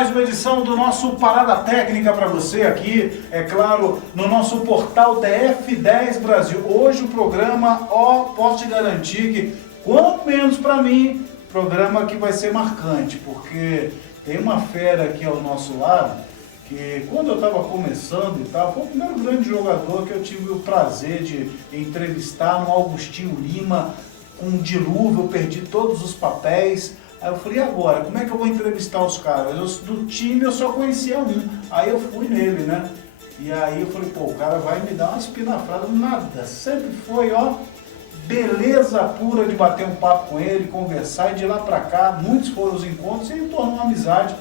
mais uma edição do nosso Parada Técnica para você aqui, é claro, no nosso portal DF10 Brasil. Hoje o programa, posso te garantir que, quanto menos para mim, programa que vai ser marcante, porque tem uma fera aqui ao nosso lado, que quando eu estava começando e tal, foi o primeiro grande jogador que eu tive o prazer de entrevistar no Augustinho Lima, com um dilúvio, eu perdi todos os papéis. Aí eu falei, e agora, como é que eu vou entrevistar os caras? Do time eu só conhecia um, aí eu fui nele, né? E aí eu falei, pô, o cara vai me dar uma espinafrada, nada, sempre foi, beleza pura de bater um papo com ele, conversar, e de lá pra cá, muitos foram os encontros e ele tornou uma amizade.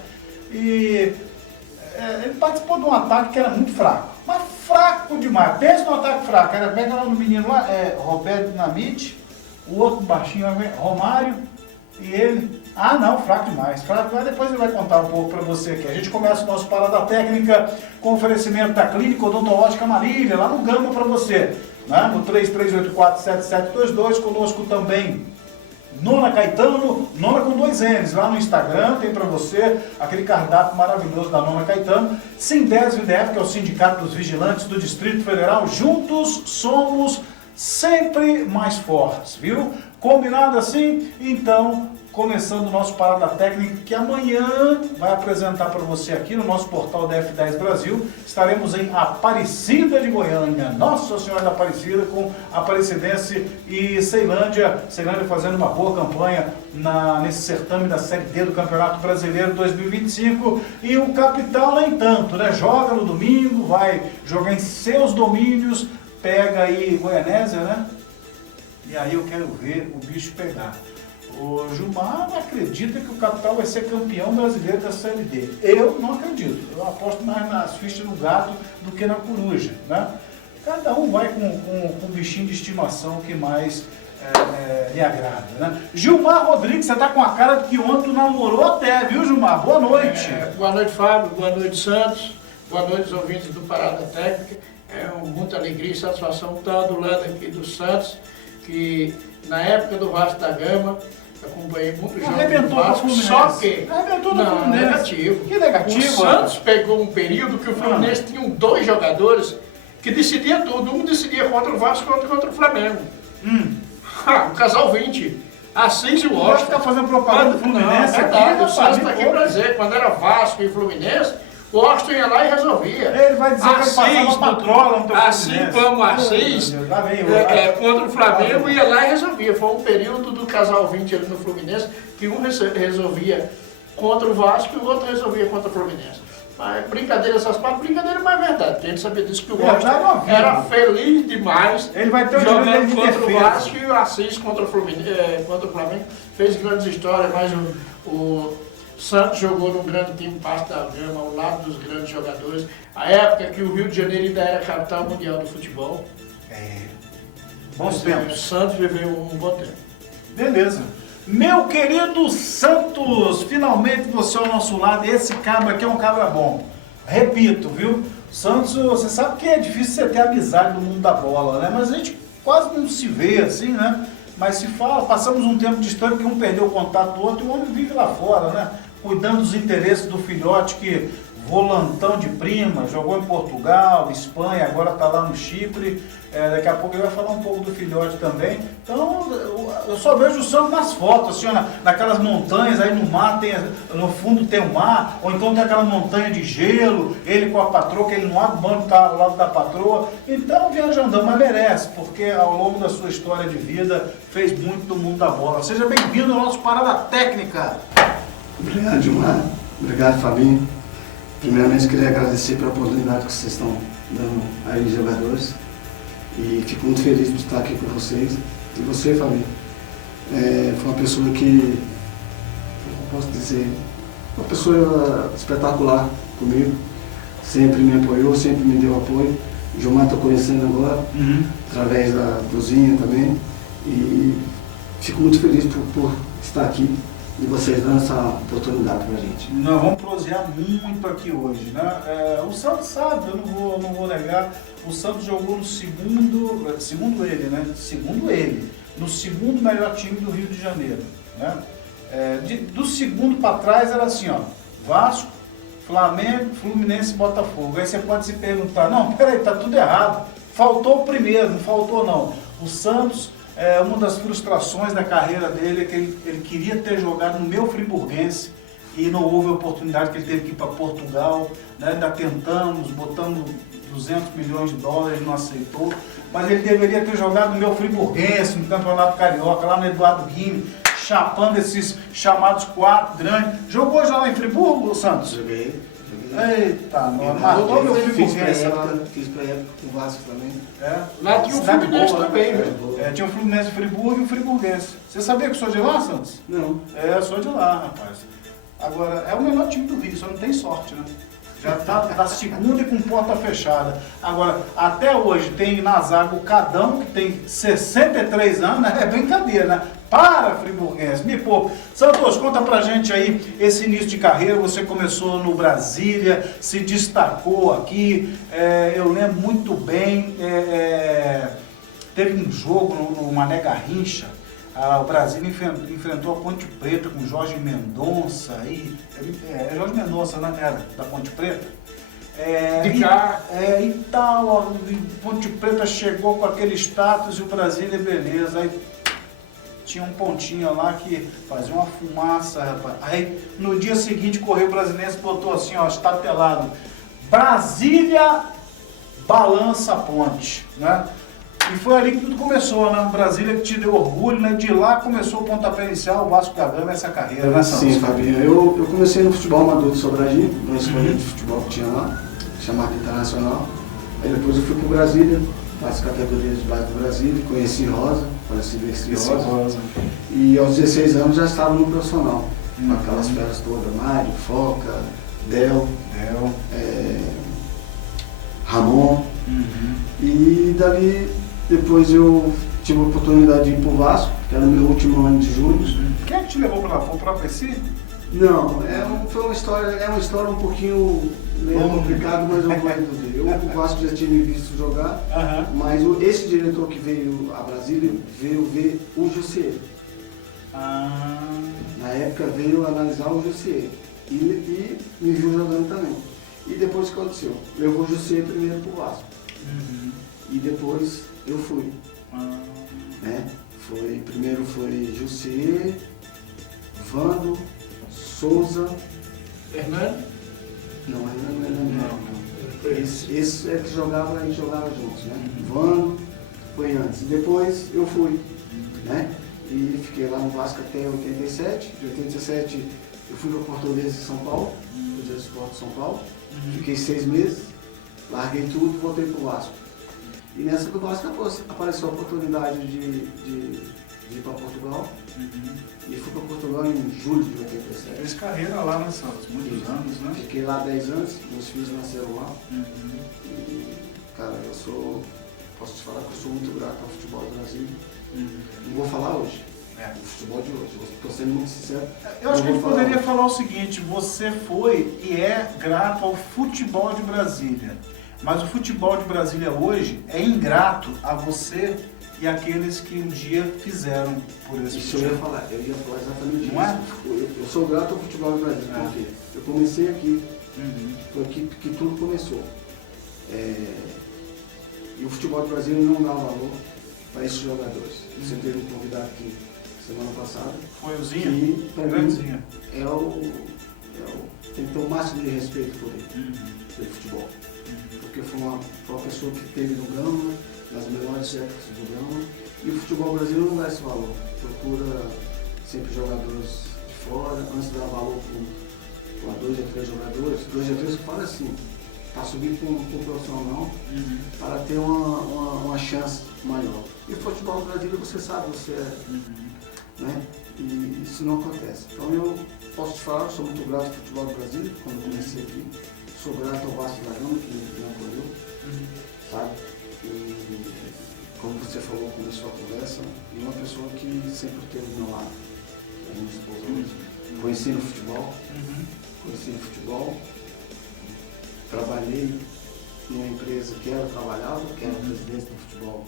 E ele participou de um ataque que era muito fraco, mas fraco demais, pensa no ataque fraco, era pega lá no menino lá, Roberto Dinamite, o outro baixinho, Romário, e ele, fraco demais, depois ele vai contar um pouco para você aqui. A gente começa o nosso Parada Técnica com oferecimento da Clínica Odontológica Marília, lá no Gama para você, né? No 33847722, conosco também Nona Caetano, Nona com 2 N's, lá no Instagram, tem para você aquele cardápio maravilhoso da Nona Caetano. Sindesv-DF, que é o Sindicato dos Vigilantes do Distrito Federal, juntos somos sempre mais fortes, viu? Combinado assim? Então, começando o nosso Parada Técnica, que amanhã vai apresentar para você aqui no nosso portal DF10 Brasil. Estaremos em Aparecida de Goiânia, Nossa Senhora da Aparecida, com Aparecidense e Ceilândia. Ceilândia fazendo uma boa campanha nesse certame da Série D do Campeonato Brasileiro 2025. E o Capital nem tanto, né? Joga no domingo, vai jogar em seus domínios, pega aí Goianésia, né? E aí eu quero ver o bicho pegar. O Gilmar não acredita que o Capital vai ser campeão brasileiro da Série D. Eu não acredito. Eu aposto mais nas fichas do gato do que na coruja, né? Cada um vai com o bichinho de estimação que mais lhe agrada, né? Gilmar Rodrigues, você tá com a cara que ontem namorou até, viu, Gilmar? Boa noite. Boa noite, Fábio. Boa noite, Santos. Boa noite, os ouvintes do Parada Técnica. É muita alegria e satisfação estar do lado aqui do Santos, que na época do Vasco da Gama, acompanhei muito jogo do Vasco, só que não, negativo. Que negativo? O Santos pegou um período que o Fluminense tinha 2 jogadores que decidiam tudo. Um decidia contra o Vasco, outro contra o Flamengo. O casal 20. Assis e o Washington. Está fazendo propaganda do Fluminense. Não, é verdade, o Santos está aqui para dizer, quando era Vasco e Fluminense, o Washington ia lá e resolvia. Ele vai dizer que vai passar uma patrola no teu assim como Assis, contra o Flamengo, ia lá e resolvia. Foi um período do casal 20 ali no Fluminense, que um resolvia contra o Vasco e o outro resolvia contra o Fluminense. Mas brincadeira essas partes, brincadeira, mas é verdade. Porque a gente sabia disso que o Washington era feliz demais. Ele vai ter jogando contra o Vasco, e o Assis contra o Flamengo. Fez grandes histórias, mas o Santos jogou num grande time, Pasto da Gama, ao lado dos grandes jogadores. A época que o Rio de Janeiro ainda era a capital mundial do futebol. Bons tempos. O Santos viveu um bom tempo. Beleza. Meu querido Santos, finalmente você ao nosso lado. Esse cabra aqui é um cabra bom. Repito, viu? Santos, você sabe que é difícil você ter amizade no mundo da bola, né? Mas a gente quase não se vê assim, né? Mas se fala, passamos um tempo distante que um perdeu o contato do outro e o homem vive lá fora, né? Cuidando dos interesses do filhote que, volantão de prima, jogou em Portugal, Espanha, agora está lá no Chipre. Daqui a pouco ele vai falar um pouco do filhote também. Então, eu só vejo o Santos nas fotos, assim, naquelas montanhas aí no mar, no fundo tem o mar, ou então tem aquela montanha de gelo, ele com a patroa, que ele não abre o banco, está ao lado da patroa. Então, viajandão, mas merece, porque ao longo da sua história de vida, fez muito do mundo da bola. Seja bem-vindo ao nosso Parada Técnica. Obrigado, Gilmar. Obrigado, Fabinho. Primeiramente, queria agradecer pela oportunidade que vocês estão dando aí aos jogadores. E fico muito feliz de estar aqui com vocês. E você, Fabinho, foi uma pessoa que, como posso dizer, uma pessoa espetacular comigo. Sempre me apoiou, sempre me deu apoio. O Gilmar está conhecendo agora, através do Zinha também. E fico muito feliz por estar aqui e vocês dando essa oportunidade para a gente. Nós vamos prosear muito aqui hoje, né? O Santos sabe, eu não vou negar, o Santos jogou no segundo ele, no segundo melhor time do Rio de Janeiro, né? Do segundo para trás era assim, Vasco, Flamengo, Fluminense e Botafogo. Aí você pode se perguntar, não, peraí, tá tudo errado. Faltou o primeiro, não faltou não. O Santos, uma das frustrações da carreira dele é que ele queria ter jogado no meu friburguense e não houve oportunidade, que ele teve que ir para Portugal, né? Ainda tentamos, botamos 200 milhões de dólares, ele não aceitou, mas ele deveria ter jogado no meu friburguense, no Campeonato Carioca, lá no Eduardo Guime, chapando esses chamados 4 grandes. Jogou já lá em Friburgo, Santos? Joguei. Eita, matou meu friburguense lá. Fiz pra época com o Vasco também. Lá tinha o Fluminense também, né? Tinha o Fluminense Friburgo e o Friburguense. Você sabia que eu sou de lá, Santos? Não. Eu sou de lá, rapaz. Agora, é o melhor time do Rio, só não tem sorte, né? Já tá da segunda e com porta fechada. Agora, até hoje tem na zaga o Cadão, que tem 63 anos, né? É brincadeira, né? Para, friburguense, me poupa. Santos, conta pra gente aí esse início de carreira. Você começou no Brasília, se destacou aqui, eu lembro muito bem, teve um jogo no Mané Garrincha. O Brasil enfrentou a Ponte Preta com Jorge Mendonça, Jorge Mendonça, né? Era da Ponte Preta. E tal, a Ponte Preta chegou com aquele status e o Brasília, beleza. Aí tinha um pontinho lá que fazia uma fumaça, rapaz. Aí no dia seguinte, o Correio Brasiliense botou assim, ó, estatelado: Brasília balança a ponte, né? E foi ali que tudo começou, né? Brasília que te deu orgulho, né? De lá começou o pontapé inicial, o Vasco da Gama, essa carreira, né, Santos? Sim, Fabinho. Eu comecei no futebol amador de Sobradinho, numa escola de futebol que tinha lá, chamada Internacional. Aí depois eu fui pro Brasília, as categorias de base do Brasília, conheci Rosa, conheci Rosa. E aos 16 anos já estava no profissional, com aquelas feras todas, Mário, Foca, Del. Ramon. E dali, depois eu tive a oportunidade de ir pro Vasco, que era o meu último ano de júnior. Quem é que te levou para lá? Foi o próprio Eci? Não, foi uma história um pouquinho meio complicada, mas eu vou entender. O Vasco já tinha me visto jogar, mas esse diretor que veio a Brasília veio ver o Jussier. Na época veio analisar o Jussier e me viu jogando também. E depois o que aconteceu? Levou o Jussier primeiro pro Vasco. E depois eu fui. Né? Primeiro foi Jussier, Vando, Souza. Hernando? Não, não. Esse é que a gente jogava juntos, né? Vando foi antes. Depois eu fui, né? E fiquei lá no Vasco até 87. De 87 eu fui para Portuguesa de São Paulo, Cruzeiro Esporte de São Paulo. Fiquei 6 meses, larguei tudo e voltei pro Vasco. E nessa do Vasco apareceu a oportunidade de ir para Portugal. E fui para Portugal em julho de 87. Fez carreira lá, né, Santos? Muitos anos, né? Fiquei lá 10 anos, meus filhos nasceram lá. E, cara, posso te falar que eu sou muito grato ao futebol do Brasil. Não vou falar hoje. O futebol de hoje, estou sendo muito sincero. Eu acho que a gente poderia falar o seguinte: você foi e é grato ao futebol de Brasília, mas o futebol de Brasília hoje é ingrato a você e aqueles que um dia fizeram por esse futebol. Eu ia falar exatamente isso. Não é? Eu sou grato ao futebol do Brasil, porque eu comecei aqui, foi aqui que tudo começou. E o futebol do Brasil não dá valor para esses jogadores. Você teve um convidado aqui semana passada. Foi o Zinha? Que, para mim, Zinha. tem que ter o máximo de respeito por ele, pelo futebol. Porque foi uma pessoa que teve no Gama, nas melhores épocas do Gama. E o futebol brasileiro não dá esse valor. Procura sempre jogadores de fora, antes de dar valor para 2 a 3 jogadores. 2 a 3 que fala assim, para subir para um profissional, para ter uma chance maior. E o futebol brasileiro, você sabe, né? E isso não acontece. Então eu posso te falar, sou muito grato ao futebol do Brasil, quando eu comecei aqui. Sou grato ao Vasco da Gama, que me acolheu, sabe? E como você falou, começou a conversa, e uma pessoa que sempre esteve do meu lado, a minha esposa hoje. Conheci no futebol, trabalhei numa empresa que era trabalhava, que era presidente do futebol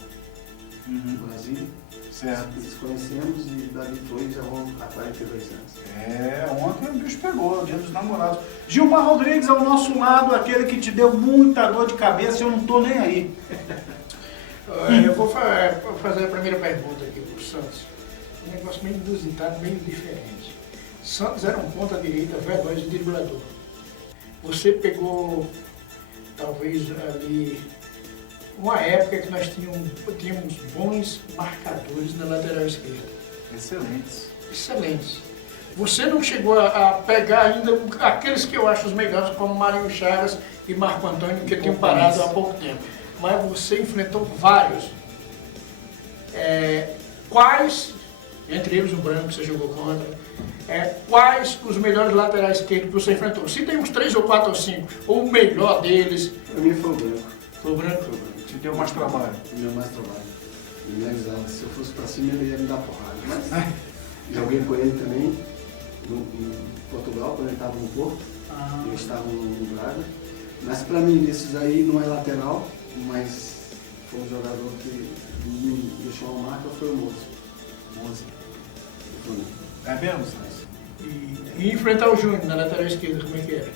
no Brasil. Certo. Nos conhecemos e dali foi já vão há 42 anos. Ontem o bicho pegou, o dia dos namorados. Gilmar Rodrigues ao nosso lado, aquele que te deu muita dor de cabeça e eu não tô nem aí. Eu vou fazer a primeira pergunta aqui para o Santos. Um negócio meio inusitado, meio diferente. Santos era um ponta-direita veloz e driblador. Você pegou, talvez, ali, uma época que nós tínhamos bons marcadores na lateral esquerda. Excelentes. Excelentes. Você não chegou a pegar ainda aqueles que eu acho os melhores, como Marinho Chagas e Marco Antônio, que tinham parado há pouco tempo. Mas você enfrentou vários. Quais, entre eles o Branco que você jogou contra, quais os melhores laterais esquerdos que você enfrentou? Se tem uns 3 ou 4 ou 5, ou o melhor deles. Para mim foi o Branco. Foi o Branco? Te deu mais trabalho. Me deu mais trabalho. Me avisava, se eu fosse para cima ele ia me dar porrada. Mas joguei com ele também em Portugal, quando ele estava no Porto. Eu estava no Braga. Mas para mim, desses aí não é lateral, mas foi um jogador que me deixou uma marca, foi o Moza. É mesmo, Santos? E enfrentar o Júnior na lateral esquerda, como é que era?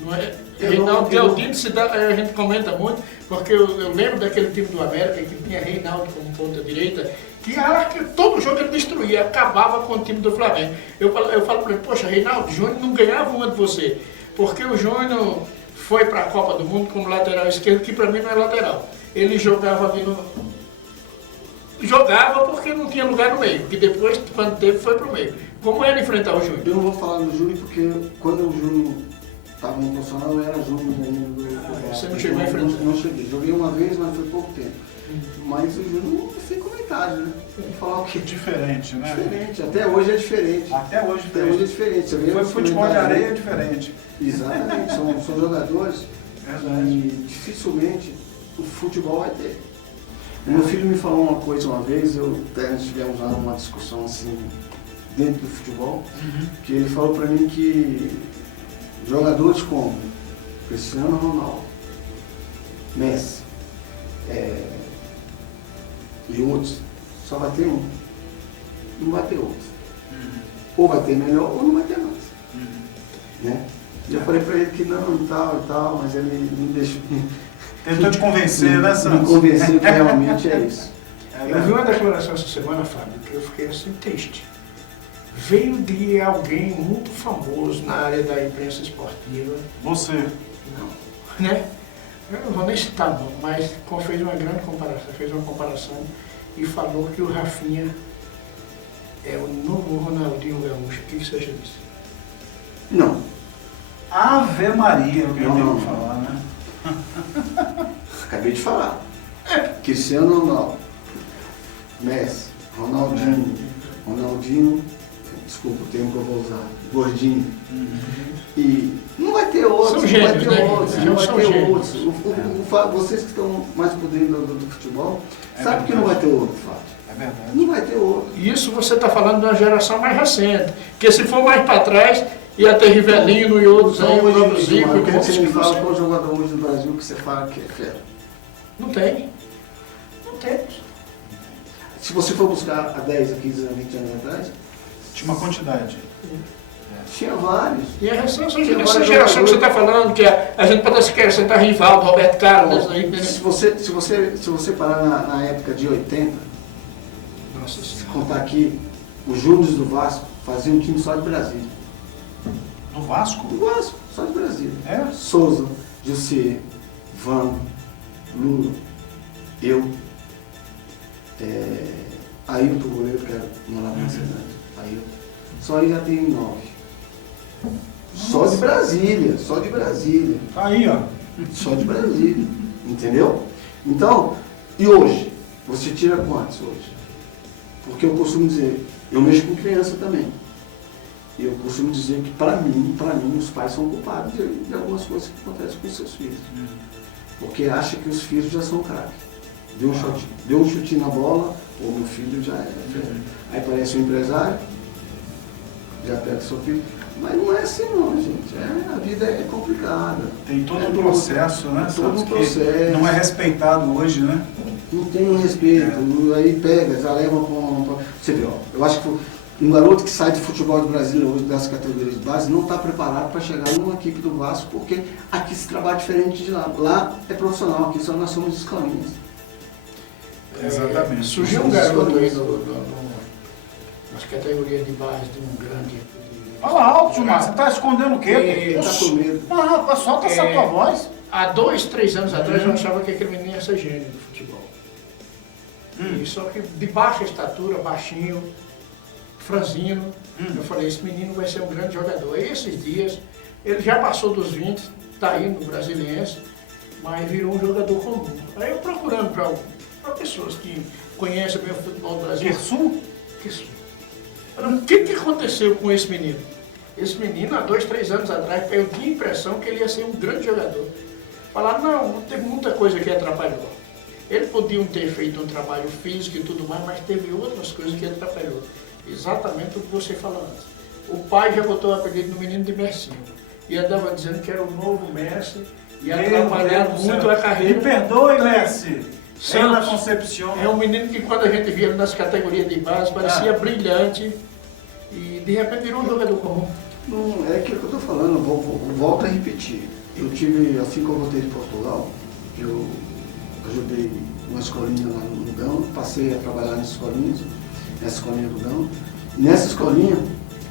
Não é? Reinaldo Galdino, a gente comenta muito, porque eu lembro daquele time do América que tinha Reinaldo como ponta direita, que todo jogo ele destruía, acabava com o time do Flamengo. Eu falo para ele, poxa, Reinaldo, Júnior não ganhava uma de você, porque o Júnior foi para a Copa do Mundo como lateral esquerdo, que para mim não é lateral. Ele jogava ali Jogava porque não tinha lugar no meio, que depois, quando teve, foi para o meio. Como era enfrentar o Júnior? Eu não vou falar do Júnior porque quando o Júnior estava no profissional eu era Júnior ainda. Você não chegou a enfrentar? Não cheguei. Joguei uma vez, mas foi pouco tempo. Mas o Júnior sem comentário, né? Tem que falar o quê? Diferente, né? Diferente. Até hoje é diferente. Até hoje Até hoje é diferente. Você vê Foi futebol de areia diferente. Exatamente. São jogadores que dificilmente o futebol vai ter. Meu filho me falou uma coisa uma vez, nós tivemos lá uma discussão assim, dentro do futebol, que ele falou para mim que jogadores como Cristiano Ronaldo, Messi e outros, só vai ter um, não vai ter outro. Ou vai ter melhor ou não vai ter mais. Né? E eu falei para ele que não, e tal, mas ele me deixou... Tentou te convencer, né, Santos? Me convencer que realmente é isso. Eu vi uma declaração essa semana, Fábio, que eu fiquei assim triste. Veio de alguém muito famoso na área da imprensa esportiva. Você? Não. Né? Eu não vou nem citar não, mas fez uma grande comparação, fez uma comparação e falou que o Rafinha é o novo Ronaldinho Gaúcho. O que você acha disso? Não. Ave Maria, eu não falar, né? Acabei de falar. Cristiano Ronaldo, Messi, Ronaldinho, desculpa o termo que eu vou usar, Gordinho. E não vai ter outros, não vai ter outros, não vai ter outros. Vocês que estão mais por dentro do futebol, sabem que não vai ter outro, Fábio. É verdade. Não vai ter outro. Isso você está falando de uma geração mais recente, porque se for mais para trás, ia ter Rivelino e outros aí, o próprio Zico. Quando você me fala qual jogador hoje do Brasil que você fala que é fera? Não tem. Não tem. Se você for buscar há 10, 15, 20 anos atrás... Tinha uma quantidade. Tinha vários. E essa geração que você está falando, que a gente pode acrescentar Rivaldo, Roberto Carlos... Se você parar na época de 80, Nossa, se contar aqui, os Júniors do Vasco faziam um time só de Brasília. Do Vasco? Do Vasco, só de Brasília. É? Souza, Jussier, Vano, Lula, eu, Ailton, goleiro, que era morava na cidade. Ailton. Só aí já tem 9. Só de Brasília, só de Brasília. Tá aí, ó. Só de Brasília. Entendeu? Então, e hoje? Você tira quantos hoje? Porque eu costumo dizer, eu mexo com criança também. E eu costumo dizer que, para mim, os pais são culpados de algumas coisas que acontecem com seus filhos. Porque acha que os filhos já são craques. Deu um chutinho na bola, ou meu filho já é. Aí aparece um empresário, já pega seu filho. Mas não é assim não, gente. A vida é complicada. Tem todo um processo, né? Todo um Que processo. não é respeitado hoje, né? Não tem um respeito, aí pega, já leva pra... Você vê, ó, eu acho que um garoto que sai de futebol do Brasil hoje, das categorias de base, não está preparado para chegar numa equipe do Vasco, porque aqui se trabalha diferente de lá. Lá é profissional, aqui só nós somos escolinhas. Exatamente. Surgiu um garoto aí nas categorias de base de um grande... Fala alto, Gilmar, você está escondendo o quê? Tá com medo. Ah, rapaz, solta essa tua voz. Há 2, 3 anos atrás eu achava que aquele menino ia ser gênio do futebol. E só que de baixa estatura, baixinho, franzino. Eu falei, esse menino vai ser um grande jogador. E esses dias, ele já passou dos 20, está aí no Brasiliense, mas virou um jogador comum. Aí eu procurando para pessoas que conhecem bem o futebol do Brasil. O que aconteceu com esse menino? Esse menino, há 2, 3 anos atrás, eu tinha a impressão que ele ia ser um grande jogador. Falaram, não, teve muita coisa que atrapalhou. Ele podia ter feito um trabalho físico e tudo mais, mas teve outras coisas que atrapalhou. Exatamente o que você falou antes. O pai já botou o apelido no menino de Messinho. E andava dizendo que era o novo Messi e atrapalhado muito a carreira. Me perdoe, Messi. Santos Concepción. é um menino que quando a gente via nas categorias de base parecia brilhante e de repente virou um jogador comum. Não, é aquilo que eu estou falando, eu volto a repetir. Eu tive, assim que eu voltei de Portugal, eu ajudei uma escolinha lá no Gão, passei a trabalhar nessa escolinha do Gão. E nessa escolinha,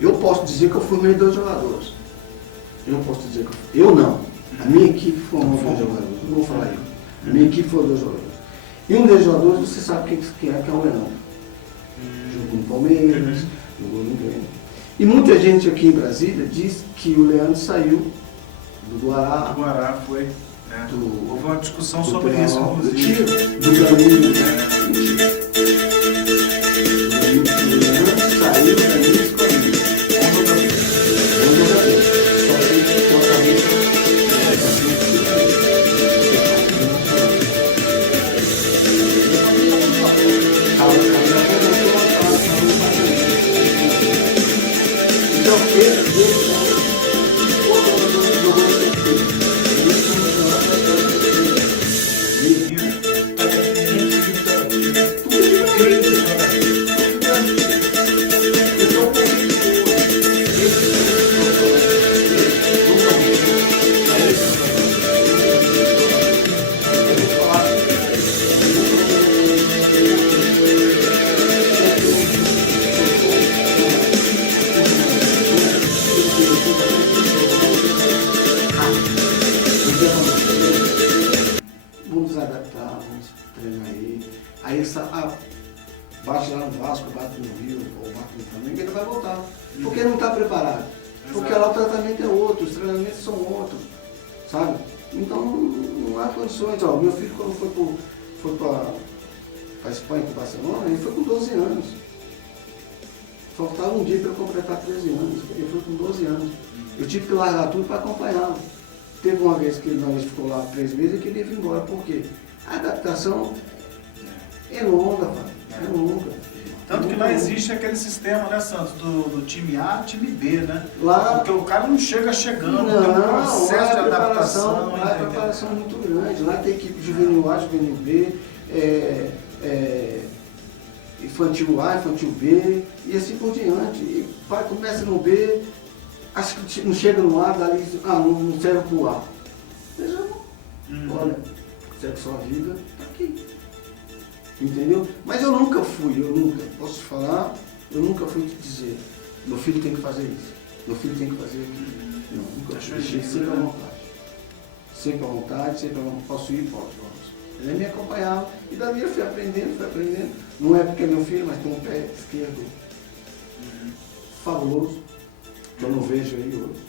eu posso dizer que eu formei 2 jogadores. Eu posso dizer que eu não. A minha equipe formou 2 jogadores, não vou falar eu. A minha equipe foi 2 jogadores. E um desses jogadores, você sabe quem é, que é o Leandro. Jogou no Palmeiras, jogou no Grêmio. E muita gente aqui em Brasília diz que o Leandro saiu do Guará. O Guará foi. Houve uma discussão sobre Penal, isso, inclusive. Do Galinho. O Leandro saiu da minha escolinha. Um jogador. Só que com a cabeça. Vamos nos adaptar, vamos treinar aí. Aí bate lá no Vasco, bate no Rio, ou bate no Flamengo, ele vai voltar. Porque ele não está preparado. Porque lá o tratamento é outro, os treinamentos são outros, sabe? Então não há condições. Ó, meu filho quando foi para a Espanha, para o Barcelona, ele foi com 12 anos. Faltava um dia para eu completar 13 anos. Ele foi com 12 anos. Eu tive que largar tudo para acompanhá-lo. Teve uma vez que nós ficou lá 3 meses e queria vir embora. Por quê? A adaptação é longa, pai. É longa. Tanto que lá existe aquele sistema, né, Santos, do time A, time B, né? Lá, porque o cara não chega chegando, não, tem um processo de adaptação. Lá a preparação é muito grande. Lá tem equipe juvenil A, juvenil B, infantil A, infantil B, e assim por diante. E vai, começa no B, acho que não chega no A, dali, não serve para o A. Veja, olha, segue sua vida, tá aqui. Entendeu? Mas eu nunca posso te falar, eu nunca fui te dizer, meu filho tem que fazer isso, meu filho tem que fazer aquilo. Não, nunca deixei sempre à vontade. Sempre à vontade, sempre à vontade. Posso ir? Posso, vamos. Ele me acompanhava e dali eu fui aprendendo. Não é porque é meu filho, mas tem um pé esquerdo fabuloso, que eu não vejo aí hoje.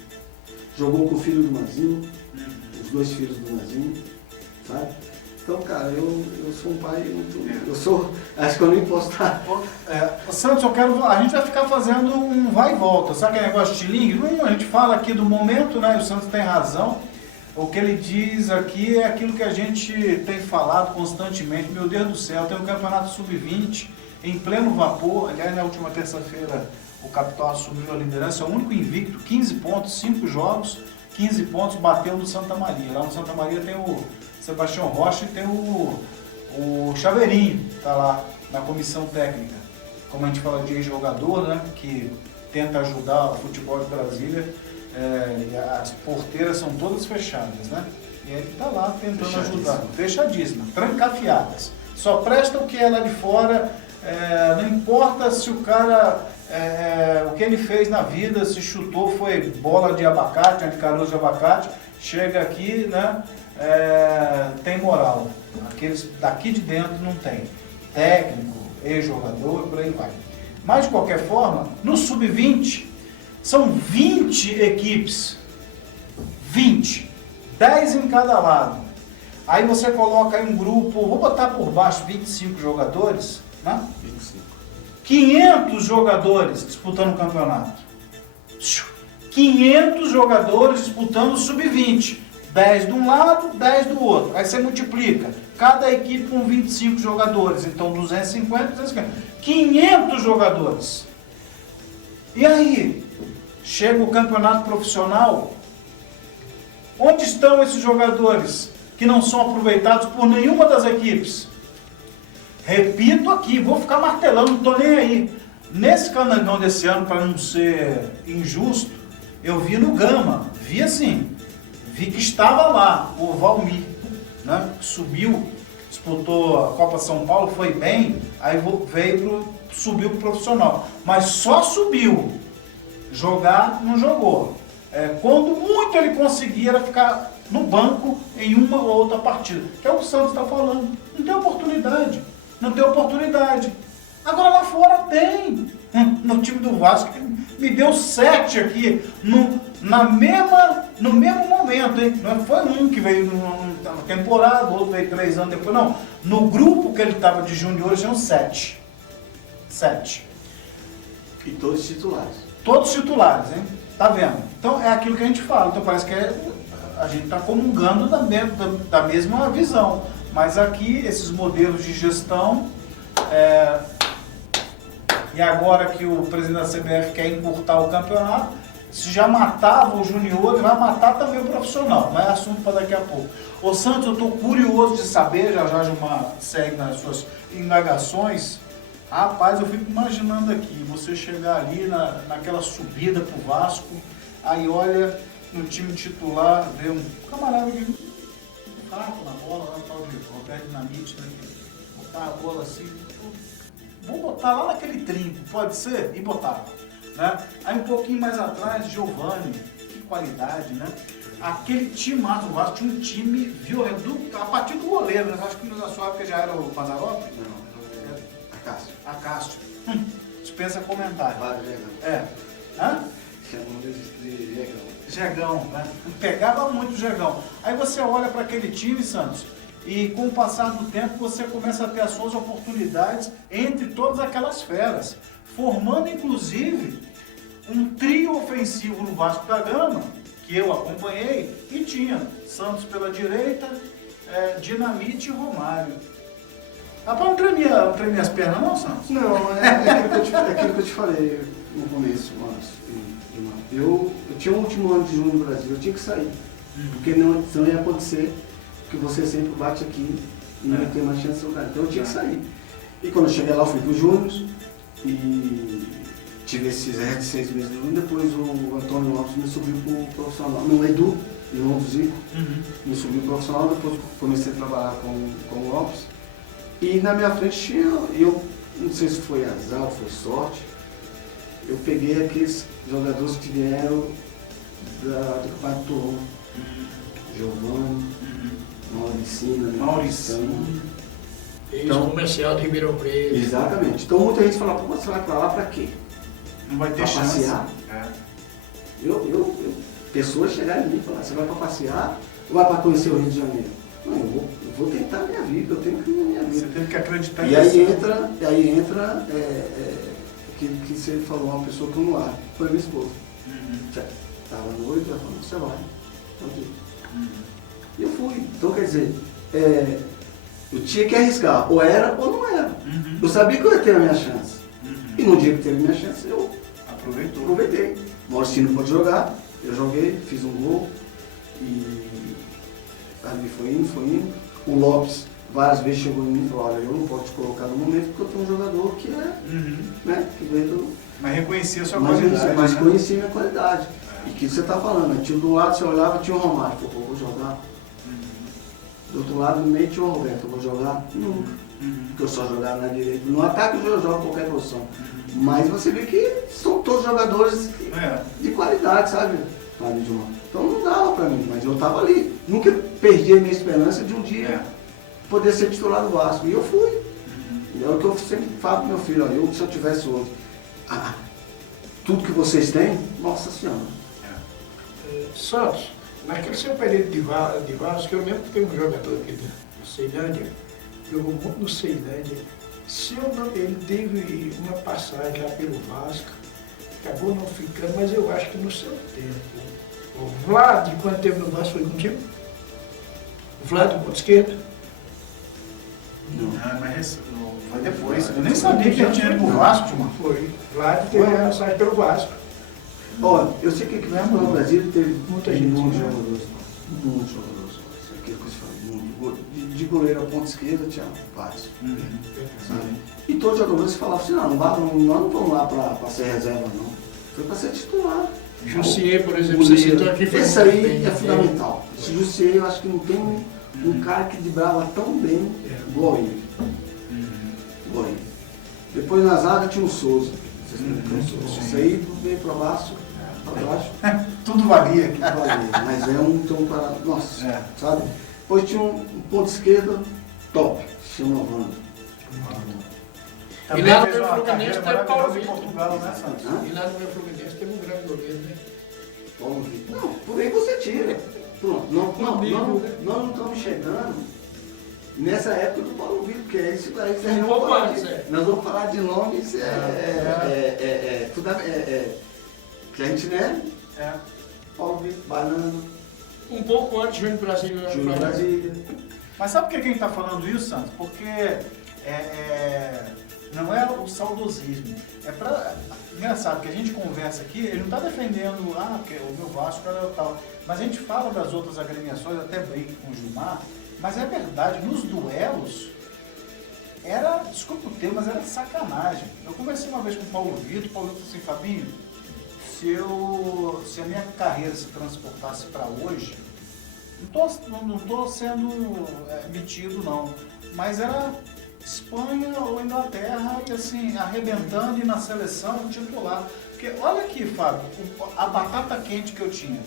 Jogou com o filho do Mazinho, os 2 filhos do Mazinho, sabe? Então, cara, eu sou um pai muito... acho que eu nem posso estar... Santos, a gente vai ficar fazendo um vai e volta, sabe aquele negócio de tilingue? A gente fala aqui do momento, né, e o Santos tem razão. O que ele diz aqui é aquilo que a gente tem falado constantemente. Meu Deus do céu, tem um campeonato sub-20 em pleno vapor. Aliás, na última terça-feira o Capital assumiu a liderança, é o único invicto, 15 pontos, 5 jogos, 15 pontos, bateu no Santa Maria. Lá no Santa Maria tem o Sebastião Rocha e tem o O Chaveirinho está lá na comissão técnica. Como a gente fala de ex-jogador, né, que tenta ajudar o futebol de Brasília, e as porteiras são todas fechadas, né? E ele está lá tentando ajudar. Fechadíssima, trancafiadas. Só presta o que é lá de fora, não importa se o cara, o que ele fez na vida, se chutou foi bola de abacate, de caroço de abacate, chega aqui, né, tem moral. Aqueles daqui de dentro não tem. Técnico, ex-jogador, por aí vai. Mas de qualquer forma, no sub-20, são 20 equipes. 20. 10 em cada lado. Aí você coloca aí um grupo, vou botar por baixo 25 jogadores, né? 25. 500 jogadores disputando o campeonato. 500 jogadores disputando o sub-20. 10 de um lado, 10 do outro. Aí você multiplica. Cada equipe com 25 jogadores. Então 250, 250. 500 jogadores. E aí? Chega o campeonato profissional. Onde estão esses jogadores que não são aproveitados por nenhuma das equipes? Repito aqui, vou ficar martelando, não estou nem aí. Nesse Candangão desse ano, para não ser injusto, eu vi no Gama, vi assim, vi que estava lá o Valmir, né? Subiu, disputou a Copa São Paulo, foi bem, aí subiu para o profissional, mas só subiu, jogar não jogou. Quando muito ele conseguia era ficar no banco em uma ou outra partida, que é o que o Santos está falando. Não tem oportunidade, não tem oportunidade. Agora lá fora tem. No time do Vasco, me deu 7 aqui, no mesmo momento, hein? Não foi um que veio na temporada, o outro veio 3 anos depois, não. No grupo que ele estava de juniores, tinham 7. 7. E todos titulares. Todos titulares, hein? Tá vendo? Então é aquilo que a gente fala. Então parece que a gente está comungando da mesma visão. Mas aqui, esses modelos de gestão, e agora que o presidente da CBF quer encurtar o campeonato, se já matava o junior, ele vai matar também o profissional. Mas é assunto para daqui a pouco. Ô Santos, eu estou curioso de saber, já Gilmar segue nas suas indagações. Rapaz, eu fico imaginando aqui, você chegar ali naquela subida pro Vasco, aí olha no time titular, vê um camarada que fraco na bola, lá tal de Roberto Dinamite, né, botar a bola assim, vou botar lá naquele trinco, pode ser? E botava, né? Aí um pouquinho mais atrás, Giovani, que qualidade, né? Aquele time lá do Vasco tinha um time violento, a partir do goleiro, né? Acho que na sua época já era o Mazzaropi? Não. Acácio. Dispensa comentário. Jegão. Hã? Chamam de Jegão. Jegão, né? Pegava muito o Jegão. Aí você olha para aquele time, Santos, e com o passar do tempo você começa a ter as suas oportunidades entre todas aquelas feras, formando inclusive um trio ofensivo no Vasco da Gama, que eu acompanhei, e tinha Santos pela direita, Dinamite e Romário. Rapaz, não tremia as pernas não, Santos? Não, aquilo que eu te falei no começo, Márcio. Eu tinha um último ano de junho no Brasil, eu tinha que sair. Porque senão ia acontecer que você sempre bate aqui e não ia ter mais chance de jogar. Então eu tinha que sair. E quando eu cheguei lá, eu fui pro Júnior e tive esses 6 meses de Júnior. Depois o Antônio Lopes me subiu pro profissional. No Edu, irmão do Zico, me subiu pro profissional. Depois comecei a trabalhar com o Lopes. E na minha frente tinha, eu não sei se foi azar ou foi sorte, eu peguei aqueles jogadores que vieram do Campeonato Toronto. Giovani, Mauricinho. Ex-comercial de Ribeirão Preto. Exatamente. Então muita gente fala, pô, você vai pra lá pra quê? Não vai ter pra chance. Passear? Pessoas chegaram em mim e falaram, você vai pra passear ou vai pra conhecer o Rio de Janeiro? Não, eu vou tentar a minha vida, eu tenho que viver a minha vida. Você tem que acreditar E aí entra aquilo que você falou, uma pessoa que eu não largo, foi minha esposa. Estava noiva, ela falou, você vai. E eu fui. Então quer dizer, eu tinha que arriscar, ou era ou não era. Eu sabia que eu ia ter a minha chance. E no dia que teve a minha chance, eu aproveitei. O Maurício não pôde jogar, eu joguei, fiz um gol e ali foi indo. O Lopes várias vezes chegou em mim e falou, olha, eu não posso te colocar no momento porque eu tenho um jogador que é, né, que veio do... Mas reconhecia a sua qualidade. Mas né? conhecia a minha qualidade. E que você está falando, né? Tinha do lado, você olhava, tinha o Romário, falou, pô, vou jogar. Do outro lado, no meio tinha o Roberto, eu vou jogar? Nunca. Porque eu só jogava na direita. No ataque eu jogo qualquer posição. Mas você vê que são todos jogadores de qualidade, sabe? Então não dava pra mim, mas eu tava ali. Nunca perdi a minha esperança de um dia poder ser titular do Vasco. E eu fui. E é o que eu sempre falo pro meu filho, ó, se eu tivesse hoje, tudo que vocês têm, nossa senhora. Santos, naquele seu período de Vasco, eu lembro que tem um jogador aqui do Ceilândia, jogou muito no Ceilândia. Se eu não, ele teve uma passagem lá pelo Vasco, acabou não ficando, mas eu acho que no seu tempo. O Vlad, quando teve no Vasco, foi contigo? O Vlad, do ponto esquerdo? Não, mas foi depois. Eu nem sabia que ele tinha ido pro Vasco, mano. Foi. Vlad teve uma passagem pelo Vasco. Olha, eu sei que no Brasil teve muita gente, muitos jogadores. Muitos jogadores. Aquilo que eu falei, de goleiro a ponta esquerda tinha vários. Sabe? E todos os jogadores falavam assim, nós não vamos lá para ser reserva, não. Foi para ser titular. Jussier, por exemplo, você citou aqui. Esse aí é fundamental. Esse Jussier, eu acho que não tem um cara que driblava tão bem igual ele. Igual ele. Depois na zaga tinha o Souza. Isso aí veio para baixo. Tudo valia. Mas é um parado. Nossa, sabe? Depois tinha um ponto esquerdo top, se chama Wanda. E lá no meu Fluminense teve Paulo Vitor. E lá no meu Fluminense teve um grande goleiro, né? Paulo Vitor. Não, por aí você tira. Pronto, nós não estamos chegando nessa época do Paulo Vitor, porque é isso aí nós vamos falar de nomes que a gente, né? Paulo Vitor, Banana. Um pouco antes, Júnior Brasília. Júnior Brasília. Mas sabe por que a gente está falando isso, Santos? Porque não é o saudosismo. Engraçado que a gente conversa aqui, ele não está defendendo, porque o meu Vasco era tal. Mas a gente fala das outras agremiações, até brinco com o Gilmar, mas é verdade, nos duelos, desculpa o termo, mas era sacanagem. Eu conversei uma vez com o Paulo Vitor falou assim, Fabinho, se a minha carreira se transportasse para hoje, não estou sendo metido não, mas era Espanha ou Inglaterra e assim, arrebentando e na seleção titular. Porque olha aqui, Fábio, a batata quente que eu tinha.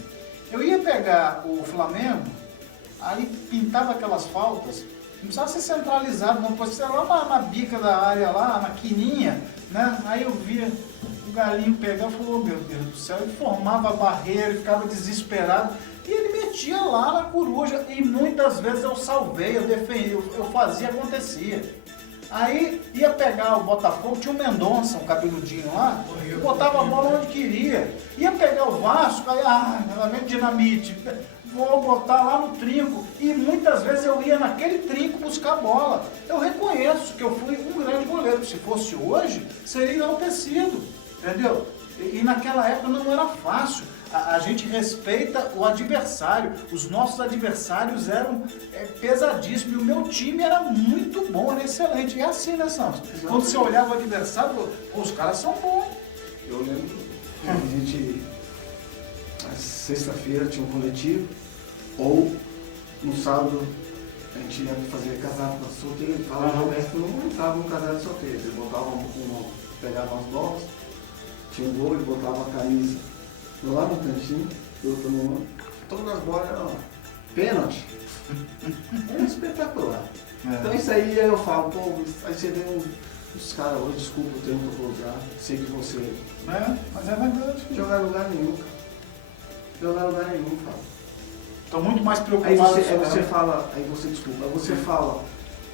Eu ia pegar o Flamengo, aí pintava aquelas faltas, não precisava ser centralizado, não, pode ser lá na bica da área, lá na quininha, né? Aí eu via o Galinho pegar e falou, meu Deus do céu, ele formava a barreira, ele ficava desesperado, e ele metia lá na coruja, e muitas vezes eu salvei, eu defendi, eu fazia, acontecia. Aí ia pegar o Botafogo, tinha o Mendonça, um cabeludinho lá, botava a bola onde queria. Ia pegar o Vasco, aí, ela vem dinamite, vou botar lá no trinco. E muitas vezes eu ia naquele trinco buscar a bola. Eu reconheço que eu fui um grande goleiro. Se fosse hoje, seria enaltecido, entendeu? E naquela época não era fácil. A gente respeita o adversário. Os nossos adversários eram pesadíssimos. E o meu time era muito bom, era excelente. E é assim, né, Santos? Quando você olhava o adversário, os caras são bons. Eu lembro que a gente, na sexta-feira, tinha um coletivo, ou no sábado, a gente ia fazer casado para solteiro. E falava, o Roberto não entrava no casado de solteiro. Ele botava pegava umas bolas, tinha um gol, ele botava a camisa lá no cantinho, eu tô no mano, todas as bolas eram pênalti. É espetacular. Então isso aí eu falo, pô, aí você vê os caras hoje, desculpa o termo que eu vou usar, sei que você. Mas é verdade. Jogar em lugar nenhum, cara. Jogar em lugar nenhum, cara. Tô muito mais preocupado. Aí você fala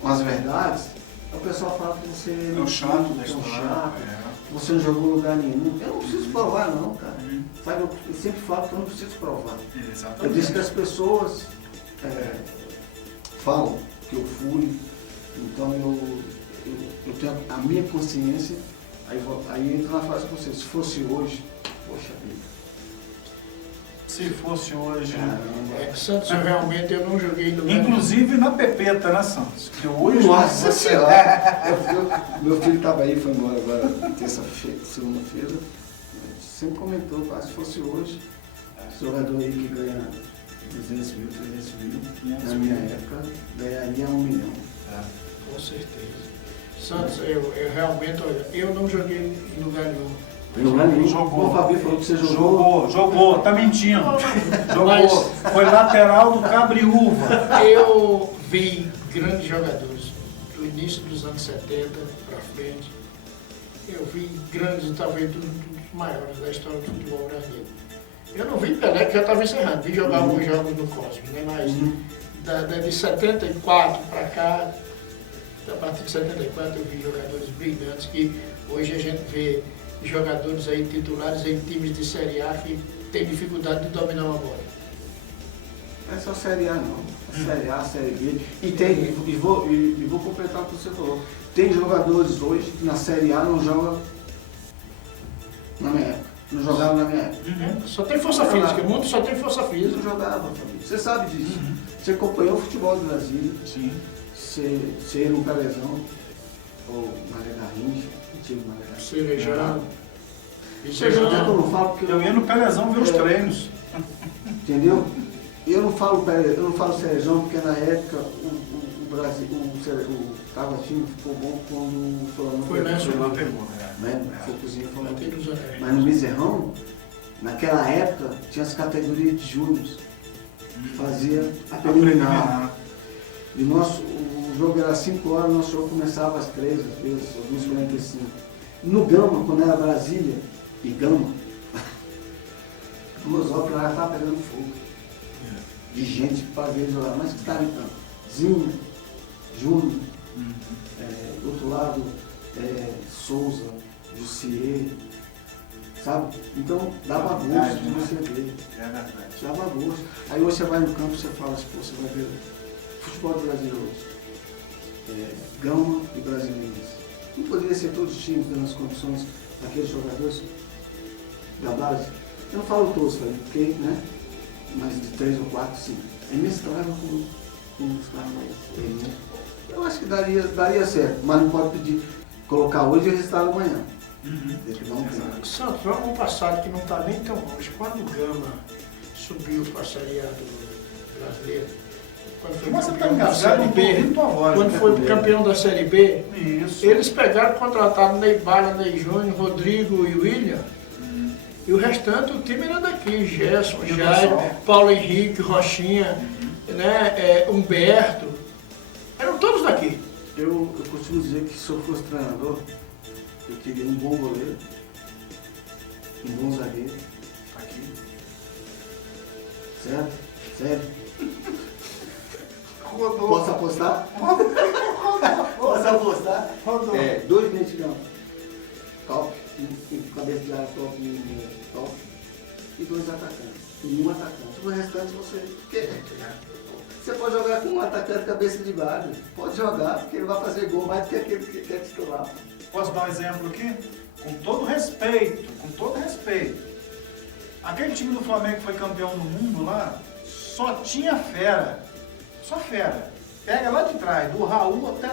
com as verdades, o pessoal fala que você é um chato da história. Você não jogou em lugar nenhum. Eu não preciso provar não, cara. Sabe, eu sempre falo que eu não preciso provar. Exatamente. Eu disse que as pessoas falam que eu fui, então eu tenho a minha consciência, aí entra na frase com você, se fosse hoje, poxa vida. Se fosse hoje. Santos, realmente eu não joguei no Inclusive na Pepeta, né, Santos? Que hoje. Nossa Senhora! Meu filho estava aí, foi embora agora, terça-feira, segunda-feira. Sempre comentou, se fosse hoje, jogador aí que ganha 200 mil, 300 mil, na minha época, ganharia 1 milhão. Com certeza. Santos, eu realmente, olha, eu não joguei em lugar nenhum. Jogou. O Fabinho falou que você jogou. Jogou, tá mentindo. Jogou. Foi lateral do Cabriúva. Eu vi grandes jogadores do início dos anos 70 para frente. Eu vi grandes, talvez dos maiores da história do futebol brasileiro. Eu não vi Pelé, que já estava encerrando, vi jogar alguns jogos no Cosmos, né? Mas de 74 para cá, a partir de 74 eu vi jogadores brilhantes que hoje a gente vê jogadores aí titulares em times de Série A que tem dificuldade de dominar uma bola. Não é só Série A não, Série A, Série B. E vou completar o que você falou. Tem jogadores hoje que na Série A não jogam na minha época. Não jogavam na minha época. Só tem força física, o mundo só tem força física. Não jogava, Fabinho. Você sabe disso. Você acompanhou o futebol do Brasil. Sim. Você ia no Pelezão, ou Maria Garrincha, antigo Maria Garrincha. Cerejão. Cerejão até que eu não falo porque eu ia no Pelezão ver os treinos. Entendeu? Eu não falo Cerejão porque na época o Brasil, o Taguatinho ficou bom quando o Solano pegou. Mas no Bezerrão, naquela época, tinha as categorias de júniors que fazia a preliminar. E o jogo era às 5 horas, nosso jogo começava às 3, às vezes, alguns 45. No Gama, quando era Brasília e Gama, meus olhos já estavam pegando fogo. De gente para ver jogar, mas que estava então? Zinho, Júnior, do outro lado, Souza, Jussier, sabe? Então dava gosto de você ver. É verdade. Dava gosto. Aí hoje você vai no campo e você fala assim, pô, você vai ver futebol do Brasil hoje. Gama e Brasileiros. Não poderia ser todos os times dando as condições daqueles jogadores da base? Eu não falo todos, porque, né? Mas de 3 ou 4, sim. É mesclável com os caras mais. Eu acho que daria certo, mas não pode pedir, colocar hoje e o resultado amanhã. Santos, vamos ao passado que não está nem tão longe. Quando o Gama subiu para a Série A do brasileiro, quando foi campeão da Série B, quando foi campeão da Série B, eles pegaram, contrataram Ney Bala, Ney Júnior, Rodrigo e William. E o restante, o time era daqui, Gerson, Jairo, Paulo Henrique, Rochinha, né, Humberto, eram todos daqui. Eu costumo dizer que se eu fosse treinador, eu queria um bom goleiro, um bom zagueiro, aqui, certo? Sério? Posso apostar? Posso apostar? 2 meios de campo, top, cabeça de área top, top, e 2 atacantes, e 1 atacante. O restante você pode jogar com um atacante cabeça de área, pode jogar, porque ele vai fazer gol mais do que aquele que quer titular. Posso dar um exemplo aqui? Com todo respeito, aquele time do Flamengo que foi campeão do mundo lá, só tinha fera, só fera. Pega lá de trás, do Raul até...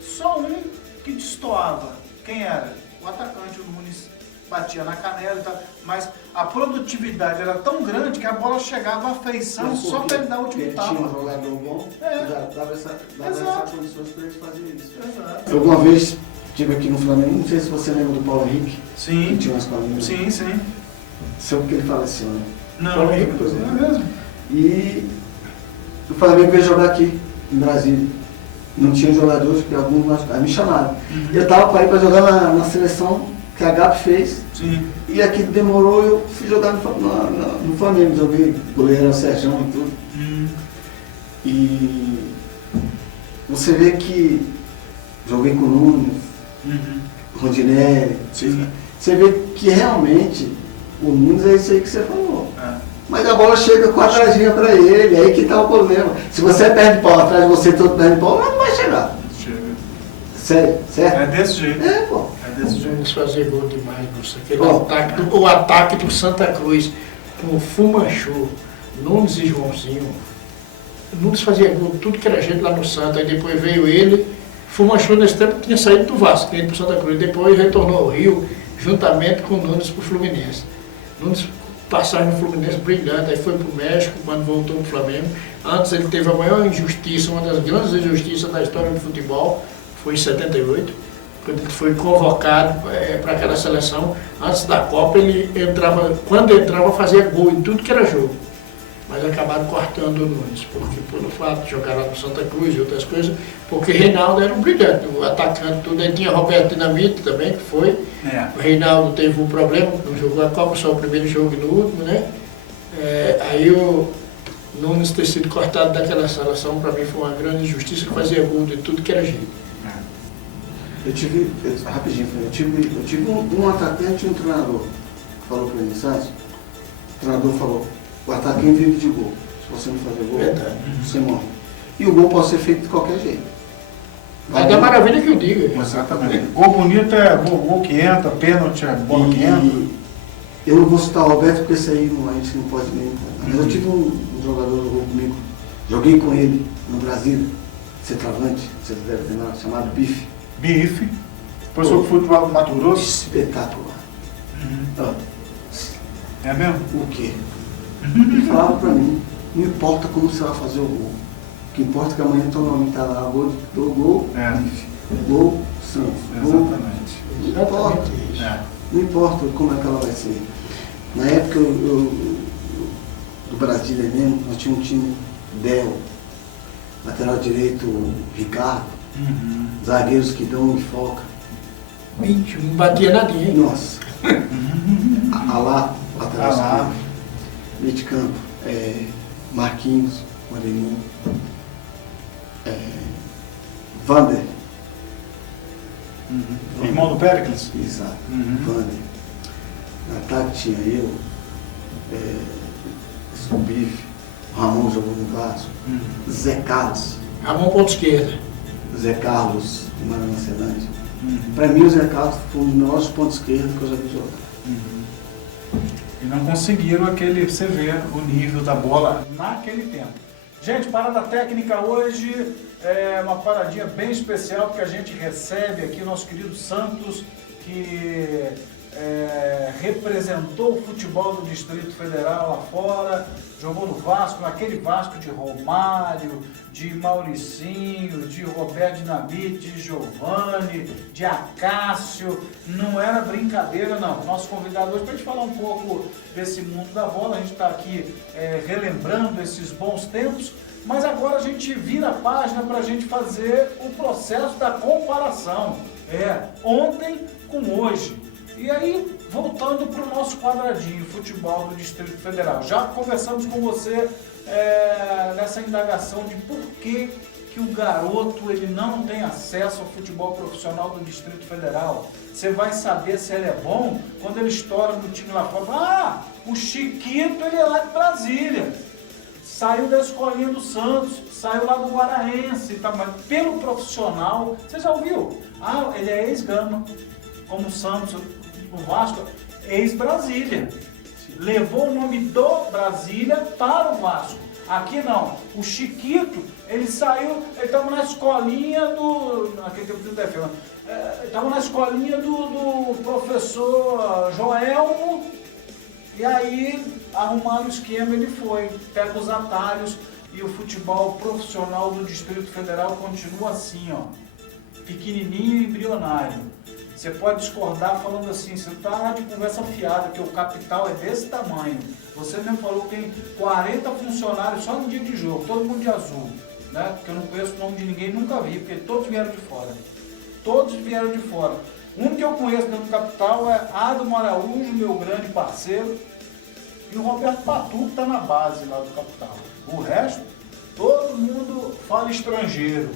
Só um que destoava. Quem era? O atacante, o Nunes, batia na canela e tal. Mas a produtividade era tão grande que a bola chegava à feição só para ele dar o último tapa. Tinha um jogador bom, dava essa condições para eles fazerem isso. Exato. Eu uma vez estive aqui no Flamengo, não sei se você lembra do Paulo Henrique. Sim. Que tinha umas palavras. Sim, sim. Sabe porque ele faleceu, né? Não, Paulo não Henrique, por exemplo. é mesmo. E o Flamengo veio jogar aqui, em Brasília. Não tinha jogadores, porque alguns me chamaram. Eu estava para ir para jogar na seleção que a GAP fez. Sim. E aqui demorou, eu fui jogar no Flamengo, joguei goleiro, o Sérgio e tudo. E você vê que joguei com o Nunes, Rondinelli. Você vê que realmente o Nunes é isso aí que você falou. Mas a bola chega quadradinha para ele, aí que tá o problema. Se você perde pau atrás de você, todo perde pau, não vai chegar. Chega. Sério, certo? É desse jeito. Pô. É desse jeito. Vamos fazer gol demais, moça. O ataque do Santa Cruz. com o Fumanchu, Nunes e Joãozinho. Nunes fazia gol, tudo que era gente lá no Santos, aí depois veio ele. Fumanchu nesse tempo tinha saído do Vasco, tinha ido para Santa Cruz, depois retornou ao Rio, juntamente com o Nunes para o Fluminense. Nunes passagem no Fluminense brilhante, aí foi para o México quando voltou para o Flamengo. Antes ele teve a maior injustiça, uma das grandes injustiças da história do futebol, foi em 78, quando ele foi convocado para aquela seleção. Antes da Copa ele entrava, quando entrava fazia gol em tudo que era jogo. Mas acabaram cortando o Nunes, porque pelo fato de jogar lá no Santa Cruz e outras coisas, porque Reinaldo era um brilhante, o atacante, tudo. Aí tinha Roberto Dinamite também, que foi. O Reinaldo teve um problema, não jogou a Copa, só o primeiro jogo e no último, né? Aí o Nunes ter sido cortado daquela seleção, para mim foi uma grande injustiça, que fazia gol de tudo que era jeito. Rapidinho, eu tive um atacante e um treinador que falou para mim, sabe? O treinador falou: o atacante vive de gol. Se você não fazer gol, você morre. E o gol pode ser feito de qualquer jeito. Vai dar maravilha que eu digo. Exatamente. Gol bonito é gol que entra, pênalti é bola que entra. Eu não vou citar o Roberto porque esse aí a gente não pode nem. Mas eu tive um jogador que jogou comigo. Joguei com ele no Brasil, centroavante, vocês devem lembrar, chamado Bife. Bife. Depois eu fui para o Mato Grosso. Espetacular. É mesmo? O quê? Ele falava pra mim, não importa como você vai fazer o gol. O que importa é que amanhã teu nome tá lá, gol, gol, Santos. Exatamente. Não importa. Não importa como é que ela vai ser. Na época do Brasília mesmo, nós tínhamos um time Del, lateral direito Ricardo, zagueiros que dão e foca. Não batia nadinha. Nossa. Alá, lateral esquerdo. Meio de campo, Marquinhos, Moreninho, Vander. Irmão do Péricles? Exato, Vander. No ataque tinha eu, o Bife, o Ramon jogou no Vasco, Zé Carlos. Ramon ponto esquerda. Zé Carlos, de Maracanã. Para mim o Zé Carlos foi um dos melhores pontos esquerdos que eu já vi jogar. E não conseguiram você vê o nível da bola naquele tempo. Gente, parada técnica hoje é uma paradinha bem especial, porque a gente recebe aqui o nosso querido Santos, que representou o futebol do Distrito Federal lá fora, jogou no Vasco, naquele Vasco de Romário, de Mauricinho, de Roberto Dinamite, de Giovanni, de Acácio. Não era brincadeira, não. Nosso convidado hoje para a gente falar um pouco desse mundo da bola. A gente está aqui relembrando esses bons tempos, mas agora a gente vira a página para a gente fazer o processo da comparação. Ontem com hoje. E aí, voltando para o nosso quadradinho, futebol do Distrito Federal. Já conversamos com você nessa indagação de por que o garoto ele não tem acesso ao futebol profissional do Distrito Federal. Você vai saber se ele é bom quando ele estoura no time lá fora. O Chiquito ele é lá de Brasília. Saiu da escolinha do Santos, saiu lá do Guaraense, tá? Mas pelo profissional, você já ouviu? Ele é ex-Gama, como o Santos, o Vasco, ex-Brasília. Levou o nome do Brasília para o Vasco. Aqui não. O Chiquito, ele saiu, ele estava na escolinha do... Naquele tempo do DF, estava na escolinha do professor Joelmo, e aí arrumaram o esquema, ele foi, pega os atalhos, e o futebol profissional do Distrito Federal continua assim, pequenininho e embrionário. Você pode discordar falando assim, você está de conversa fiada, que o capital é desse tamanho. Você mesmo falou que tem 40 funcionários só no dia de jogo, todo mundo de azul, né? Porque eu não conheço o nome de ninguém, nunca vi, porque todos vieram de fora. Todos vieram de fora. Um que eu conheço dentro do capital é Adamo Araújo, meu grande parceiro, e o Roberto Patu, que está na base lá do capital. O resto, todo mundo fala estrangeiro.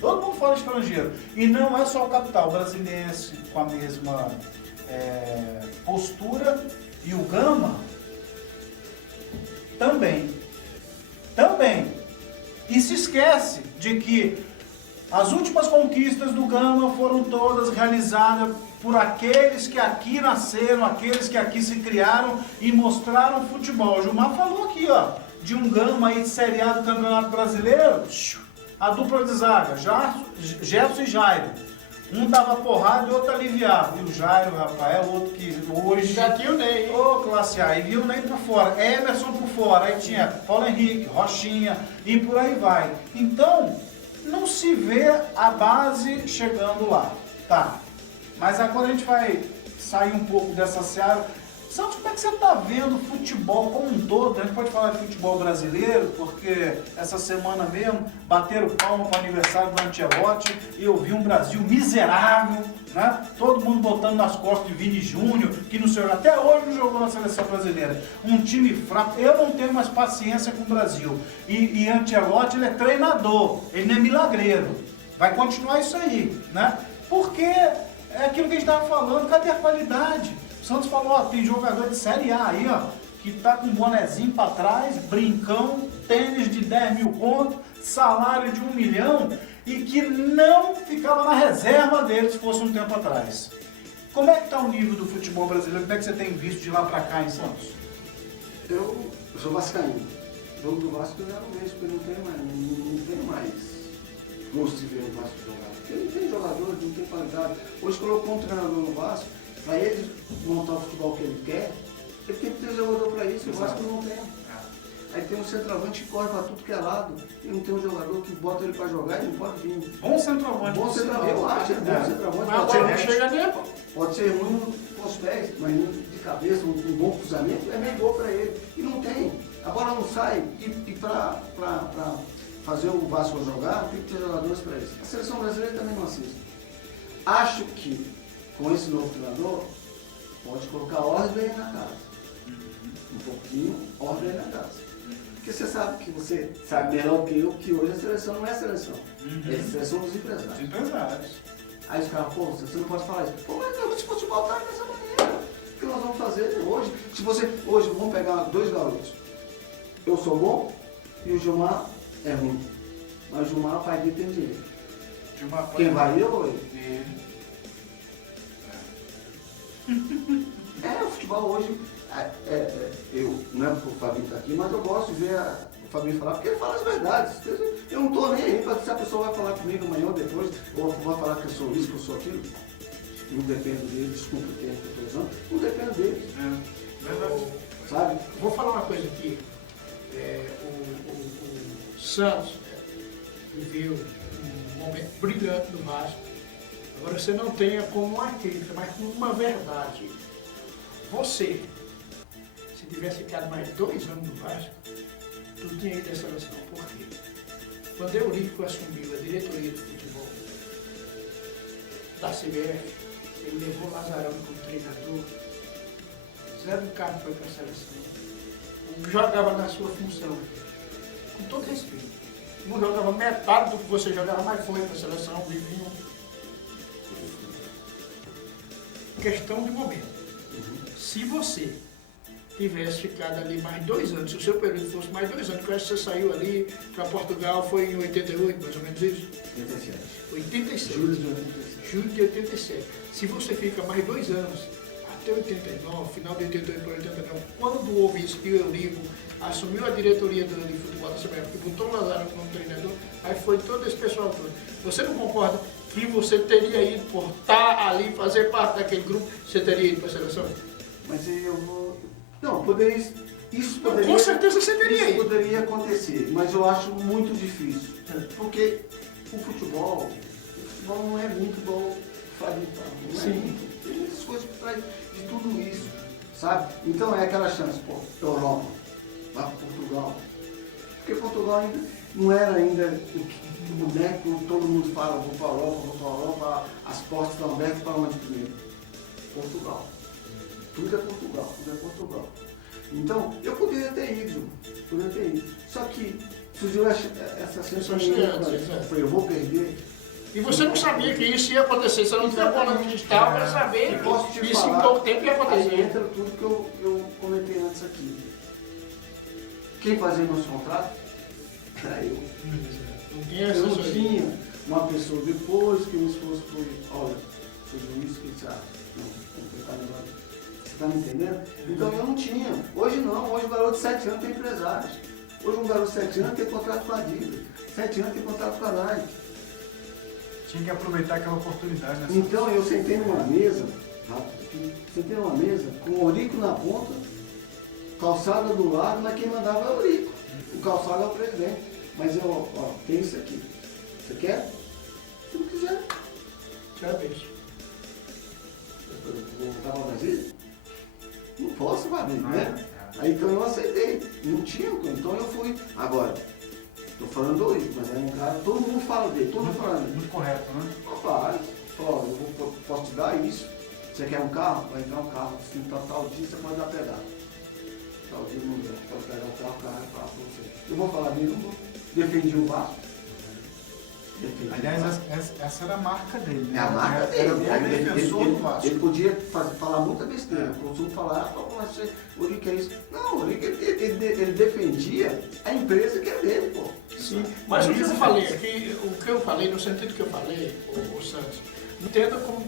Todo mundo fala estrangeiro. E não é só o capital, o Brasiliense com a mesma postura, e o Gama também. E se esquece de que As últimas conquistas do Gama foram todas realizadas por aqueles que aqui nasceram, aqueles que aqui se criaram e mostraram futebol. O Gilmar falou aqui, ó, de um Gama aí de Série A do Campeonato Brasileiro. A dupla de zaga, Gerson e Jairo. Um dava porrada e outro aliviava. E o Jairo, rapaz, é outro que hoje... Já tinha o Ney, hein? Ô, classe A, e viu o Ney por fora, Emerson por fora, aí tinha Paulo Henrique, Rochinha e por aí vai. Então, não se vê a base chegando lá, tá? Mas agora a gente vai sair um pouco dessa seara. Santos, como é que você está vendo o futebol como um todo? A gente pode falar de futebol brasileiro, porque essa semana mesmo bateram palma para o aniversário do Ancelotti e eu vi um Brasil miserável, né? Todo mundo botando nas costas de Vini Júnior, que não sei, até hoje não jogou na seleção brasileira. Um time fraco. Eu não tenho mais paciência com o Brasil. E Ancelotti, ele é treinador, ele não é milagreiro. Vai continuar isso aí, né? Porque é aquilo que a gente estava falando, cadê a qualidade? O Santos falou, ó, tem jogador de Série A aí, ó, que tá com um bonezinho pra trás, brincão, tênis de 10 mil conto, salário de 1 milhão, e que não ficava na reserva dele se fosse um tempo atrás. Como é que tá o nível do futebol brasileiro? Como é que você tem visto de lá pra cá em Santos? Eu sou vascaíno. O jogo do Vasco eu já não vejo, porque não tem mais gosto de ver o Vasco jogar. Porque não tem jogador, não tem qualidade. Hoje colocou um treinador no Vasco, para ele montar o futebol que ele quer, ele tem que ter jogador para isso, o Vasco não tem. Aí tem um centroavante que corre para tudo que é lado, e não tem um jogador que bota ele para jogar e não pode vir. Bom centroavante. Bom centroavante, eu acho, bom centroavante. Mas agora não chega nem, pode ser ruim com os pés, mas de cabeça, um bom cruzamento, é meio gol para ele. E não tem. A bola não sai, e para fazer o Vasco jogar, tem que ter jogadores para isso. A seleção brasileira também não assiste. Acho que com esse novo treinador, pode colocar ordem na casa. Um pouquinho, ordem na casa. Porque você sabe que você sabe melhor que eu que hoje a seleção não é a seleção. É a seleção dos empresários. Os empresários. Aí os caras, pô, você não pode falar isso. Pô, mas não, esse futebol tá dessa maneira. O que nós vamos fazer hoje? Se você, hoje, vamos pegar 2 garotos. Eu sou bom e o Gilmar é ruim. Mas o Gilmar, o pai dele tem dinheiro. Quem vai eu ou ele? O futebol hoje, eu, não é porque o Fabinho está aqui, mas eu gosto de ver o Fabinho falar, porque ele fala as verdades. Eu não estou nem aí para se a pessoa vai falar comigo amanhã ou depois, ou vai falar que eu sou isso, que eu sou aquilo. Não dependo dele, desculpa o tempo que eu estou usando, não dependo dele. Verdade. Sabe? Vou falar uma coisa aqui. O Santos viveu um momento brilhante no Vasco. Agora você não tenha como uma crítica, mas como uma verdade. Você, se tivesse ficado mais 2 anos no Vasco, tu tinha ido à seleção. Por quê? Quando Eurico assumiu a diretoria de futebol da CBF, ele levou Lazarão como treinador, Zé do Carmo foi para a seleção, jogava na sua função, com todo respeito. Não jogava metade do que você jogava, mas foi para a seleção, vivinho. Questão de momento. Se você tivesse ficado ali mais 2 anos, se o seu período fosse mais 2 anos, que eu acho que você saiu ali para Portugal, foi em 88, mais ou menos isso? 87. 87. Julho de 87. Julho de 87. Se você fica mais 2 anos, até 89, final de 88 para 89, quando houve isso que o Eurico assumiu a diretoria de futebol da CBF, que botou o Lazaro como treinador, aí foi todo esse pessoal todo. Você não concorda que você teria ido por estar ali, fazer parte daquele grupo, você teria ido para a seleção? Mas eu vou... Não, poderia... Isso poderia... Com certeza você teria Isso ido. poderia acontecer, mas eu acho muito difícil. Porque o futebol não é muito igual o Fábio fala. Não é muito. Tem muitas coisas por trás de tudo isso, sabe? Então é aquela chance, pô, Europa, vai para Portugal. Porque Portugal ainda não era ainda o boneco, todo mundo fala, vou para a Europa, as portas estão abertas para onde primeiro? Portugal. Tudo é Portugal, tudo é Portugal. Então, eu poderia ter ido. Só que surgiu essa sensação foi, eu vou perder. E você não sabia que isso ia acontecer, você não tinha bola de cristal para saber que isso em pouco tempo ia acontecer. Aí entra tudo que eu comentei antes aqui. Quem fazia nosso contrato era eu. Não tinha Eu não assessoria. tinha uma pessoa depois que o esposo foi, olha, foi juiz que já não agora. Você tá me entendendo? Então eu não tinha. Hoje não, hoje o garoto de 7 anos tem empresários. Hoje um garoto de 7 anos tem contrato com a Adidas, 7 anos tem contrato com a Nike. Tinha que aproveitar aquela oportunidade, né? Então eu sentei numa mesa, sentei numa mesa com o Eurico na ponta, calçada do lado, mas quem mandava é o Eurico. O calçado é o presidente. Mas eu, ó, tem isso aqui. Você quer? Se não quiser. Já vejo. Eu vou voltar para Brasília? Não posso, né? Aí então eu aceitei. Não tinha, então eu fui. Agora, estou falando do Eurico, mas é um cara, todo mundo fala dele, todo mundo fala dele. Muito correto, né? Rapaz, ó, posso te dar isso. Você quer um carro? Vai entrar um carro. Se tal dia você pode dar pegada. Tal dia não dá. Pode pegar o carro para você. Eu vou falar dele, não vou. Defendi o Vasco. Aliás, essa era a marca dele, né? É a marca dele. Era o defensor do Vasco. Ele podia falar muita besteira. Eu costumo falar, o Eurico é isso. Não, o Eurico ele defendia a empresa que é dele, pô. Sim, mas o que eu falei aqui, o que eu falei, no sentido que eu falei, o Santos, não entenda como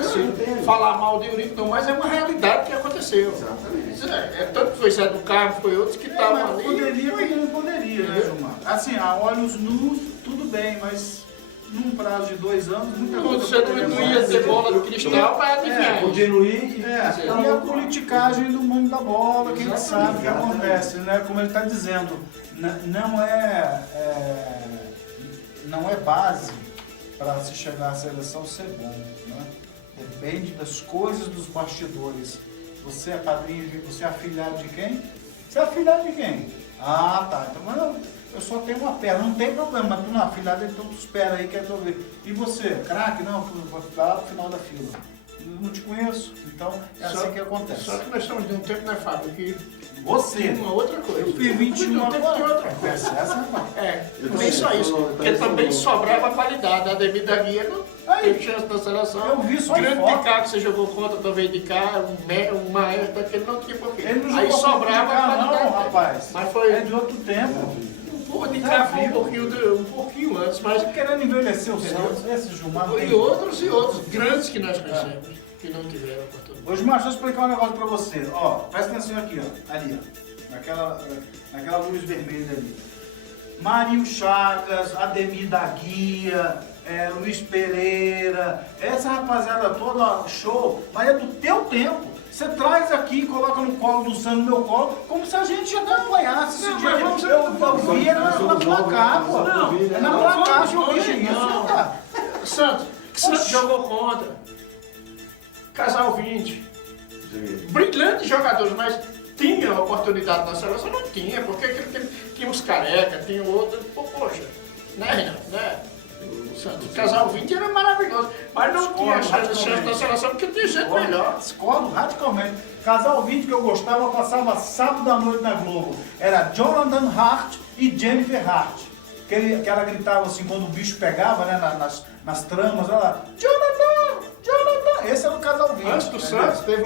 assim, falar mal de Eurico, não, mas é uma realidade que aconteceu. Exatamente. Tanto que foi Zé do Carmo, foi outros que estavam ali. Poderia, como não poderia, né, Gilmar? Assim, a olhos nus, tudo bem, mas num prazo de 2 anos, muita coisa Você não ia ter bola de cristal para adivinhar. Continuar. E a politicagem do mundo da bola, que a gente sabe que acontece, né? Como ele está dizendo, não é base para se chegar à seleção ser bom, né? Depende das coisas dos bastidores. Você é padrinho, você é afilhado de quem? Você é afilhado de quem? Ah, tá. Então, mas eu só tenho uma perna, não tem problema, mas tu não é afilhado, então tu espera aí que eu tô vendo. E você, craque? Não, tu vai ficar lá no final da fila. Eu não te conheço, então é assim que acontece. Só que nós estamos de um tempo, né, Fábio, que você. tem uma outra coisa. Eu fiz 21 agora. agora. Tem outra coisa. Nem só isso, porque eu também tô- sobrava qualidade. A Ademir da Guia não teve chance na seleção. Eu vi só em grande foto. de cá que você jogou contra também de cá, um maestro daquele não tinha porquê. Ele não Aí jogou sobrava pra cá, qualidade. não, rapaz. Mas foi É de outro tempo. o de cá foi um pouquinho antes, mas Mas querendo envelhecer o Santos, esse Gilmar. e outros grandes que nós conhecemos, que não tiveram oportunidade. Ô Gilmar, deixa eu explicar um negócio pra você. Ó, presta atenção aqui, ó. Ali, ó. Naquela luz vermelha ali. Marinho Chagas, Ademir da Guia, Luiz Pereira, essa rapaziada toda, ó, show, mas é do teu tempo. Você traz aqui e coloca no colo do Santos, no meu colo, como se a gente já acompanhasse esse dia. Eu vi na placar, pô. É na placar que eu vi isso, cara. Santos jogou contra. Casal 20. Brilhantes jogadores, mas tinha oportunidade na seleção? Não tinha, porque aquele tempo tinha uns careca, tinha outro. Poxa, né, Renato? Né? O Casal 20 era maravilhoso, mas não tinha chance na seleção porque tinha gente melhor. Discordo radicalmente. Casal 20 que eu gostava, passava sábado à noite na Globo. Era Jonathan Hart e Jennifer Hart. Que ela gritava assim quando o bicho pegava, né, nas tramas, ela, Jonathan! Jonathan! Esse era o Casal 20. Antes do Santos, teve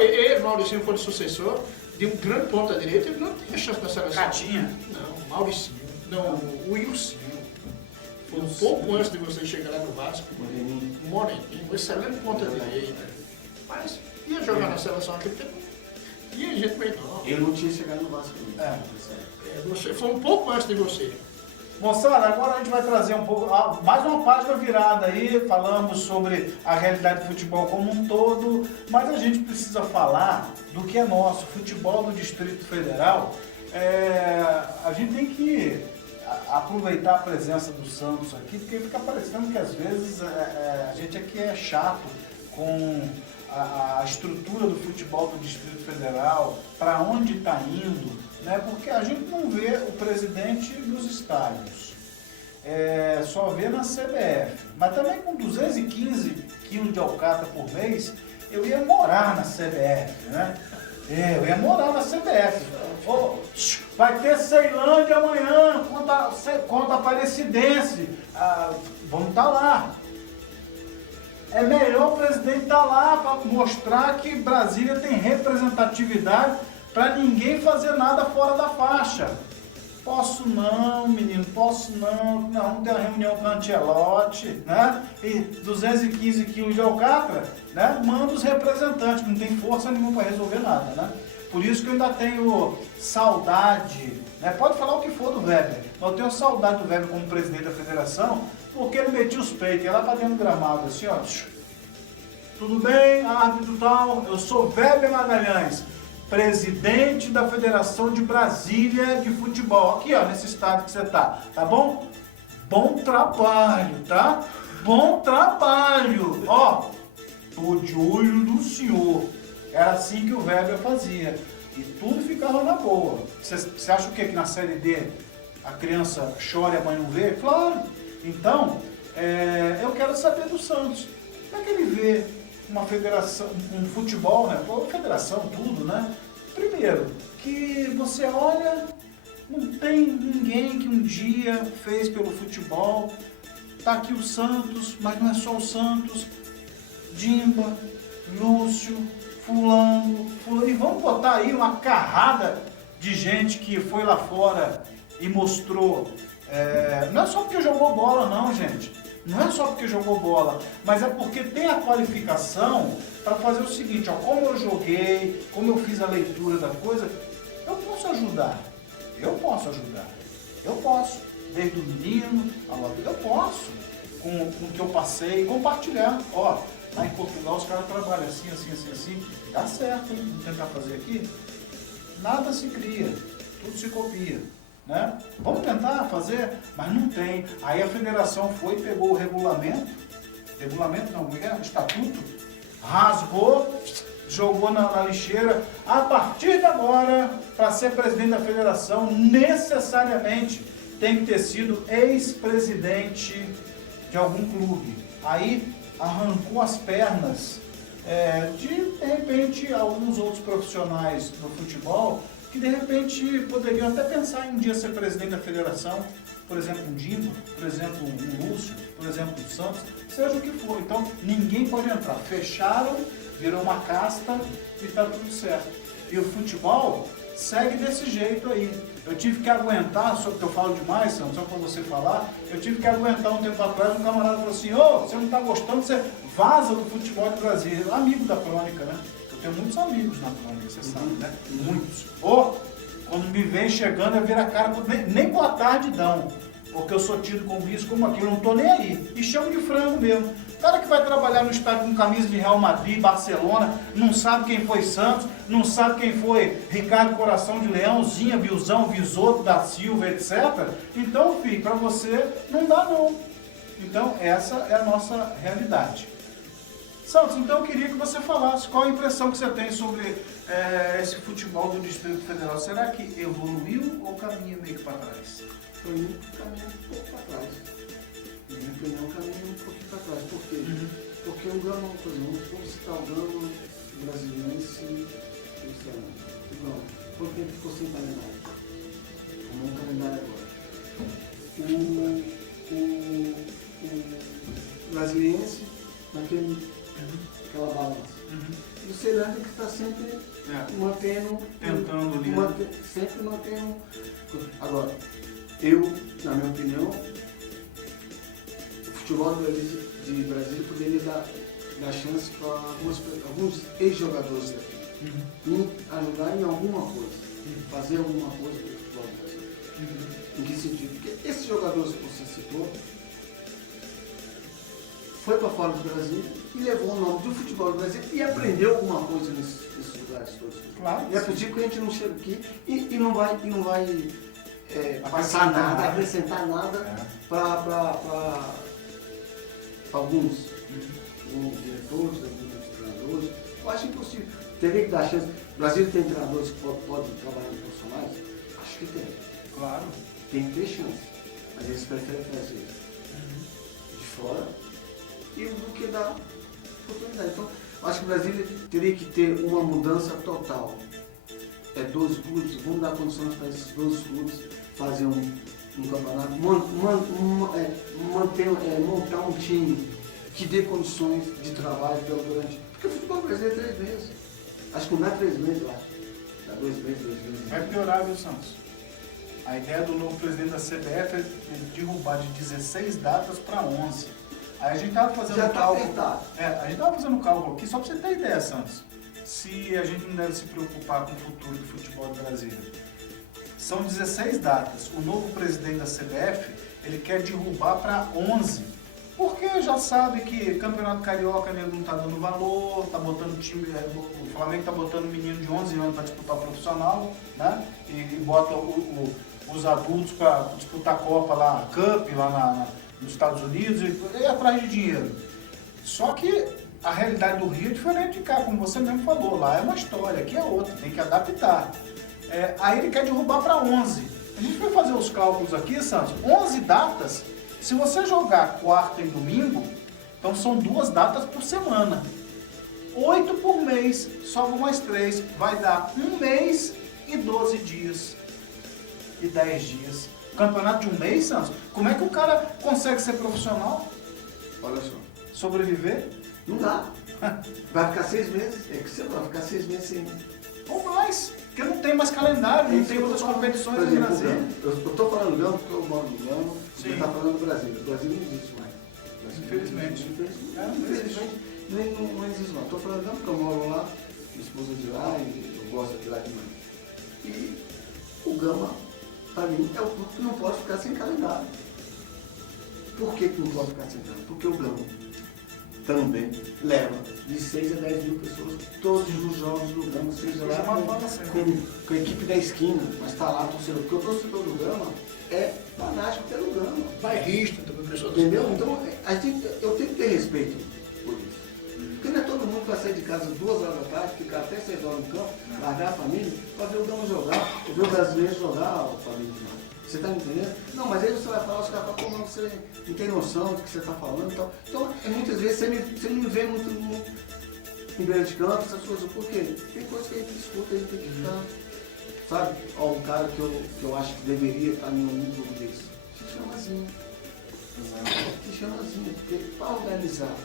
ele, Mauricinho, foi o sucessor de um grande ponta-direita, ele não tinha chance na seleção. Catinha. Não, Mauricinho. Não, o Wilson. Foi um pouco antes de você chegar lá no Vasco. Moreninho, um excelente ponta-direita. Mas ia jogar na seleção naquele tempo. Tinha gente melhor. Eu não tinha chegado no Vasco. Você foi um pouco antes de você. Moçada, agora a gente vai trazer um pouco, mais uma página virada aí, falamos sobre a realidade do futebol como um todo, mas a gente precisa falar do que é nosso, futebol do Distrito Federal. A gente tem que aproveitar a presença do Santos aqui, porque fica parecendo que às vezes a gente aqui é chato com a estrutura do futebol do Distrito Federal, para onde está indo, né? Porque a gente não vê o presidente nos estádios, só vê na CBF, mas também com 215 quilos de alcatra por mês, eu ia morar na CBF, né? Eu ia morar na CBF. Vai ter Ceilândia amanhã contra a Aparecidense. Vamos estar lá. É melhor o presidente estar lá para mostrar que Brasília tem representatividade para ninguém fazer nada fora da faixa. Posso não, menino, posso não. Não, tem uma reunião com a Ancelotti, né? E 215 quilos de alcatra, né? Manda os representantes, não tem força nenhuma para resolver nada, né? Por isso que eu ainda tenho saudade, né? Pode falar o que for do Weber, mas eu tenho saudade do Weber como presidente da federação, porque ele metia os peitos, ia lá para dentro do gramado, assim, ó. Tudo bem, árbitro tal, eu sou Weber Magalhães, presidente da Federação de Brasília de Futebol, aqui ó, nesse estado que você tá bom? Bom trabalho, tá? Bom trabalho, ó, tô de olho no senhor. Era assim que o Weber fazia, e tudo ficava na boa. Você acha o quê? Que na Série D a criança chora e a mãe não vê? Claro. Então, eu quero saber do Santos, como é que ele vê uma federação, um futebol, né? Uma federação, tudo, né? Primeiro, que você olha, não tem ninguém que um dia fez pelo futebol. Tá aqui o Santos, mas não é só o Santos. Dimba, Lúcio, fulano. E vamos botar aí uma carrada de gente que foi lá fora e mostrou. Não é só porque jogou bola, não, gente. Não é só porque jogou bola, mas é porque tem a qualificação para fazer o seguinte, ó, como eu joguei, como eu fiz a leitura da coisa, eu posso ajudar. Eu posso, desde o menino, eu posso, com o que eu passei, compartilhar. Ó, lá em Portugal os caras trabalham assim, dá certo, hein? Vamos tentar fazer aqui. Nada se cria, tudo se copia. Né? Vamos tentar fazer, mas não tem. Aí a federação foi, pegou o regulamento não, o estatuto, rasgou, jogou na lixeira. A partir de agora, para ser presidente da federação, necessariamente tem que ter sido ex-presidente de algum clube. Aí arrancou as pernas de repente, alguns outros profissionais do futebol que de repente poderiam até pensar em um dia ser presidente da federação, por exemplo, um Dimba, por exemplo, um Lúcio, por exemplo, um Santos, seja o que for. Então, ninguém pode entrar. Fecharam, virou uma casta e está tudo certo. E o futebol segue desse jeito aí. Eu tive que aguentar, só que eu falo demais, Santos, só para você falar, eu tive que aguentar um tempo atrás, um camarada falou assim, você não está gostando, você vaza do futebol de Brasília. Amigo da crônica, né? Eu tenho muitos amigos na crônica, você sabe, né? Muitos. Quando me vem chegando, eu viro a cara, nem boa tarde dão, porque eu sou tido como isso, como aquilo, não tô nem aí. E chamo de frango mesmo. O cara que vai trabalhar no estádio com camisa de Real Madrid, Barcelona, não sabe quem foi Santos, não sabe quem foi Ricardo Coração de Leão, Zinha, Bilzão, Visoto, da Silva, etc. Então, filho, para você não dá não. Então, essa é a nossa realidade. Santos, então eu queria que você falasse qual a impressão que você tem sobre esse futebol do Distrito Federal. Será que evoluiu ou caminha meio que para trás? Para mim, caminha um pouco para trás. Na minha opinião, caminha um pouquinho para trás. Por quê? Porque o Gama, por exemplo, como se está o Gama brasileiro, quanto tempo ficou sem calendário? Como um calendário agora. O brasiliense, aquela balança. E o Cerâmica que está sempre mantendo. Tentando ali. Sempre mantendo. Agora, na minha opinião, o futebol de Brasília poderia dar chance para alguns ex-jogadores daqui. Me ajudar em alguma coisa. Fazer alguma coisa pelo futebol do Brasil. Em que sentido? Porque esses jogadores que você citou foi para fora do Brasil e levou o nome do futebol do Brasil e aprendeu alguma coisa nesses lugares todos. Claro. E é possível que a gente não chegue aqui e não vai passar nada, acrescentar nada para alguns diretores, alguns treinadores. Eu acho impossível. Teria que dar chance. O Brasil tem treinadores que podem trabalhar em profissionais? Acho que tem. Claro. Tem que ter chance. Mas eles preferem fazer de fora e do que dar oportunidade. Então, acho que o Brasil teria que ter uma mudança total. 12 clubes, vamos dar condições para esses 12 clubes fazer um campeonato, montar um time que dê condições de trabalho durante. Porque o futebol brasileiro é 3 meses. Acho que não é 3 meses, eu acho. Dá 2 meses, 2 meses. Vai piorar, viu, Santos? A ideia do novo presidente da CBF é derrubar de 16 datas para 11. Aí a gente estava fazendo já um cálculo. a gente estava fazendo um cálculo aqui, só para você ter ideia, Santos. Se a gente não deve se preocupar com o futuro do futebol do Brasil. São 16 datas. O novo presidente da CBF, ele quer derrubar para 11. Porque já sabe que Campeonato Carioca ele não está dando valor, tá botando time, o Flamengo está botando um menino de 11 anos para disputar o profissional, né? E bota os adultos para disputar a Copa lá, a Cup, lá nos Estados Unidos, e atrás de dinheiro. Só que a realidade do Rio é diferente de cá, como você mesmo falou. Lá é uma história, aqui é outra, tem que adaptar. Aí ele quer derrubar para 11. A gente vai fazer os cálculos aqui, Santos. 11 datas, se você jogar quarta e domingo, então são 2 datas por semana. 8 por mês, sobram mais 3. Vai dar 1 mês e 12 dias. E 10 dias. Campeonato de 1 mês, Santos? Como é que o cara consegue ser profissional? Olha só. Sobreviver? Não dá. Vai ficar 6 meses. É que você vai ficar 6 meses sem. Ou mais. Porque não tem mais calendário, não tem outras competições no Brasil. Eu estou falando do Gama porque eu moro no Gama. Você está falando do Brasil. O Brasil não existe mais. Infelizmente. Infelizmente não existe mais. Estou falando do Gama porque eu moro lá, minha esposa de lá e eu gosto de lá demais. E o Gama, para mim, é o clube que não pode ficar sem calendário. Por que não pode ficar sem calendário? Porque o Gama também leva de 6 a 10 mil pessoas todos os jogos do Gama, seja lá com a equipe da esquina, mas está lá torcedor, porque o torcedor do Gama é fanático pelo Gama. Bairrista também, pessoal. Entendeu? Então eu tenho que ter respeito por isso. Porque não é todo mundo que vai sair de casa 2 horas da tarde, ficar até 6 horas no campo, largar a família, para ver o Gama jogar, ver o brasileiro jogar, a família. Você está me entendendo? Não, mas aí você vai falar, os caras falam, não, você não tem noção do que você está falando e tal. Então, muitas vezes você não me vê muito em beira de campo, essas coisas. Por quê? Tem coisas que a gente escuta, a gente tem que ficar, sabe? Ó, um cara que eu acho que deveria estar em um clube desse. Se chama Zinho. Se chama Zinho, porque para organizar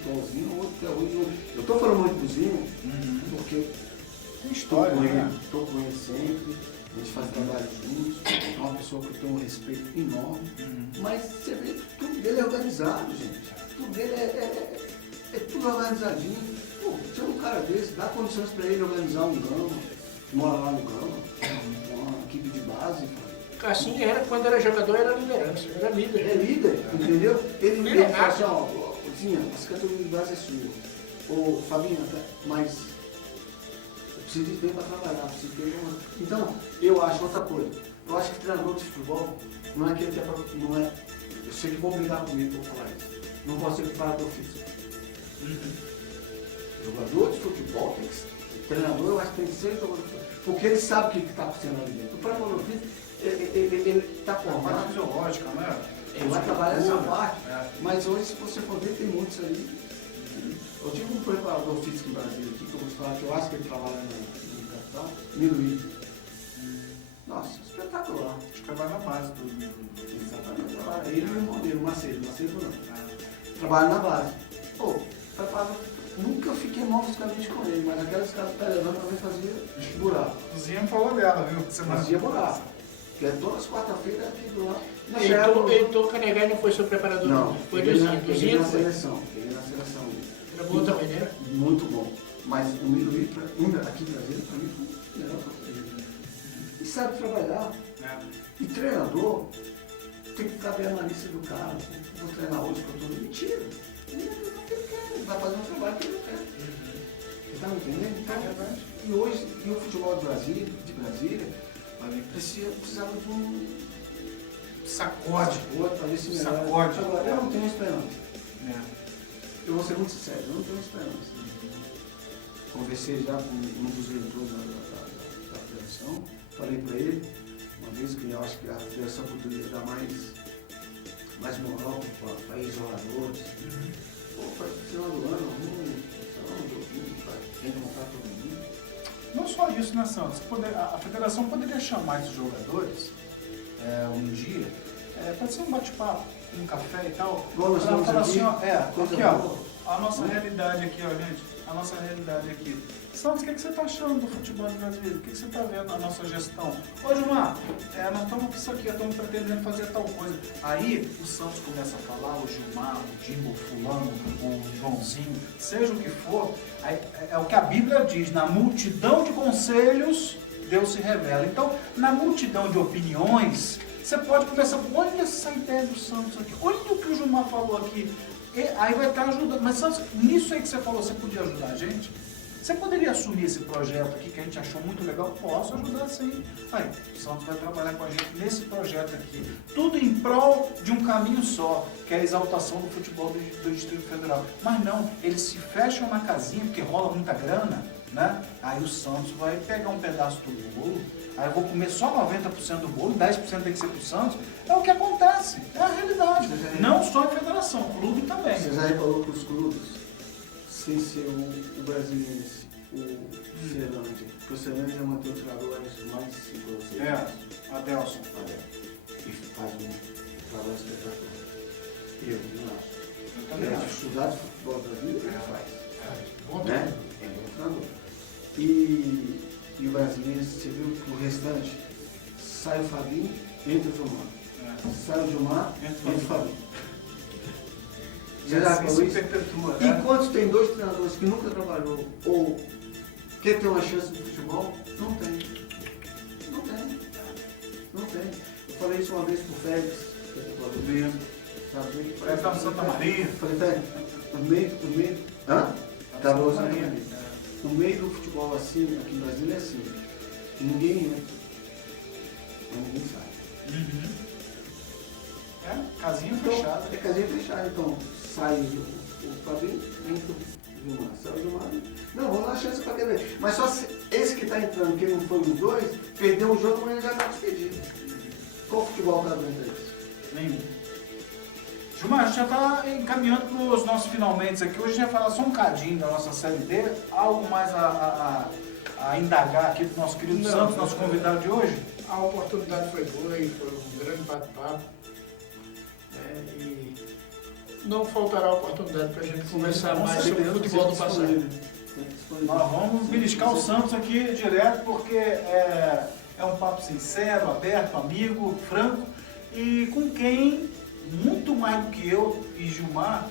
igualzinho, o outro que é hoje. Eu estou falando muito do Zinho, porque tem história, estou com ele sempre. A gente faz trabalho juntos, é uma pessoa que eu tenho um respeito enorme, mas você vê que tudo dele é organizado, gente. Tudo dele é tudo organizadinho. Pô, tinha um cara desse, dá condições para ele organizar um Gama, mora lá no Gama, uma equipe de base. Assim era, quando era jogador, era liderança, era líder. É líder, entendeu? Ele fala assim, ó, Zinha, as categorias de base é sua. Ô, Fabinho, mas preciso de tempo para trabalhar, preciso ter uma... Então, eu acho outra coisa. Eu acho que treinador de futebol não é aquele que é pra... não é... Eu sei que vão brigar comigo por falar isso. Não pode ser preparador físico. Jogador de futebol tem que ser... Treinador, eu acho que tem que ser jogador de futebol. Porque ele sabe o que está acontecendo ali dentro. O preparador físico, ele está formado... parte fisiológica, né? Ele vai trabalhar essa parte. Mas hoje, se você for ver, tem muitos aí. Eu tive um preparador físico em Brasília aqui, que eu vou falar que eu acho que ele trabalha no capital, Miluí. Nossa, espetacular. Acho que trabalha na base do... Exatamente, trabalha. Ele e o irmão dele, o Macedo não. Trabalha na base. Pô, preparador, nunca fiquei mal fisicamente com ele, mas aquelas caras que tá levando também fazia buraco. O Zinho falou dela, viu? Você fazia buraco. Que é todas as quarta-feiras aqui do lado. Heitor Canegai não foi seu preparador? Não, foi do Zinho. Peguei na seleção. Era bom também, né? Muito bom. Mas o Miluí, aqui em Brasília, para mim, foi o melhor que eu fiz. E sabe trabalhar. E treinador tem que ficar bem na lista do cara. Vou treinar hoje para todo mundo. Mentira. Ele não quer. Ele vai fazer um trabalho que ele não quer. Você está me entendendo? Então, e hoje, o futebol de Brasília, precisava de um sacode para ver se melhora. Sacode. Agora, eu não tenho esperança. Eu vou ser muito sincero, eu não tenho esperança. Conversei já com um dos diretores da federação, falei para ele, uma vez que eu acho que a federação poderia dar mais moral para os jogadores. Pô, para o final do ano, para encontrar todo mundo. Não só isso, né, Santos? A federação poderia chamar esses jogadores um dia, pode ser um bate-papo, um café e tal. Para falar assim, ó, aqui ó, a nossa realidade aqui, ó, gente. a nossa realidade aqui. Santos, o que você está achando do futebol brasileiro? O que você está vendo na nossa gestão? Ô Gilmar, nós estamos com isso aqui, estamos pretendendo fazer tal coisa. Aí o Santos começa a falar, o Gilmar, o Dimbo, o fulano, o Joãozinho, seja o que for, aí, é o que a Bíblia diz, na multidão de conselhos, Deus se revela. Então, na multidão de opiniões, você pode começar, olha essa ideia do Santos aqui, olha o que o Gilmar falou aqui, e aí vai estar ajudando. Mas Santos, nisso aí que você falou, você podia ajudar a gente? Você poderia assumir esse projeto aqui que a gente achou muito legal? Posso ajudar sim. Aí, o Santos vai trabalhar com a gente nesse projeto aqui. Tudo em prol de um caminho só, que é a exaltação do futebol do Distrito Federal. Mas não, eles se fecham na casinha porque rola muita grana, né? Aí o Santos vai pegar um pedaço do bolo, aí eu vou comer só 90% do bolo, 10% tem que ser pro Santos. É o que acontece, é a realidade. Não só em federação, clube também. Você já reparou que os clubes, sem ser o brasiliense, o Ceilândia, porque o Ceilândia já mantém o treinador há mais de 5 ou 6 anos. Adelson. E faz um trabalho espetacular. Eu não acho. Eu também acho. Estudar de futebol brasileiro, ele faz. Bom Né? É bom treinador. E o brasileiro, você viu que o restante, sai o Fabinho, entra o Gilmar. Sai o Gilmar, entra o Fabinho. E assim se perpetua, né? Enquanto tem 2 treinadores que nunca trabalhou ou quer ter uma chance no futebol, não tem. Não tem. Não tem. Eu falei isso uma vez pro Félix, Mesmo. sabe? Parece que tá no Santa Maria. Falei, Félix, no meio. Hã? Tá bom, Santa Maria. No meio do futebol assim, aqui no Brasil é assim. Ninguém entra. Mas ninguém sai. Casinha Então, fechada. é casinha fechada, então sai o Fabinho, entra o Gilmar. Sai o Gilmar. Não, vamos dar chance para querer. Mas só se esse que está entrando, que não foi os 2, perdeu o jogo, mas ele já está despedido. Qual futebol está aguenta isso? Nenhum. Gilmar, a gente já está encaminhando para os nossos finalmente aqui. Hoje a gente vai falar só um cadinho da nossa Série D. Algo mais a indagar aqui do nosso querido Santos, nosso convidado de hoje? A oportunidade foi boa e foi um grande bate-papo. E não faltará oportunidade para a gente conversar mais sobre o futebol do passado. Nós vamos beliscar o Santos aqui direto, porque é um papo sincero, aberto, amigo, franco, e com quem, muito mais do que eu e Gilmar,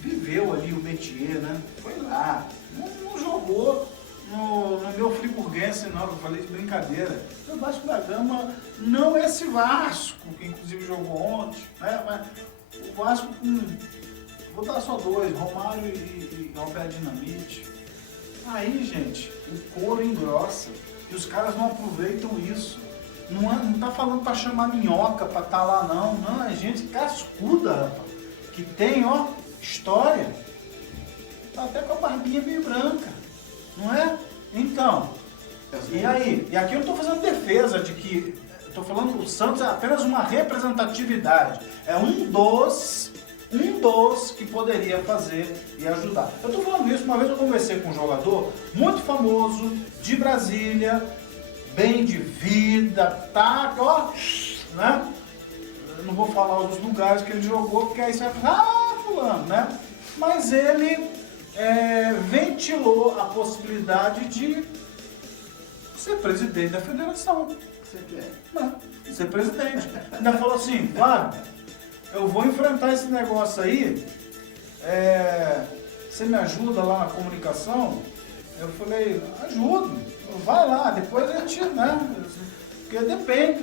viveu ali o métier, né? Foi lá, não jogou no meu friburguense, não, eu falei de brincadeira. O Vasco da Gama não é esse Vasco, que inclusive jogou ontem, né? Mas o Vasco vou dar só 2, Romário e Roberto Dinamite. Aí, gente, o couro engrossa e os caras não aproveitam isso. Não tá falando para chamar minhoca para estar lá, não. Não, é gente cascuda, rapaz, que tem, ó, história. Tá até com a barbinha meio branca, não é? Então, e aí? E aqui eu não estou fazendo defesa de que... Estou falando que o Santos é apenas uma representatividade. É um dos que poderia fazer e ajudar. Eu estou falando isso, uma vez eu conversei com um jogador muito famoso, de Brasília, bem de vida, tá, ó, né? Eu não vou falar os lugares que ele jogou, porque aí você vai falar, fulano, né? Mas ele ventilou a possibilidade de ser presidente da federação. Você quer? Não, ser presidente. Ainda falou assim, Flávio, eu vou enfrentar esse negócio aí, você me ajuda lá na comunicação? Eu falei, ajudo, vai lá, depois a gente, né? Porque depende,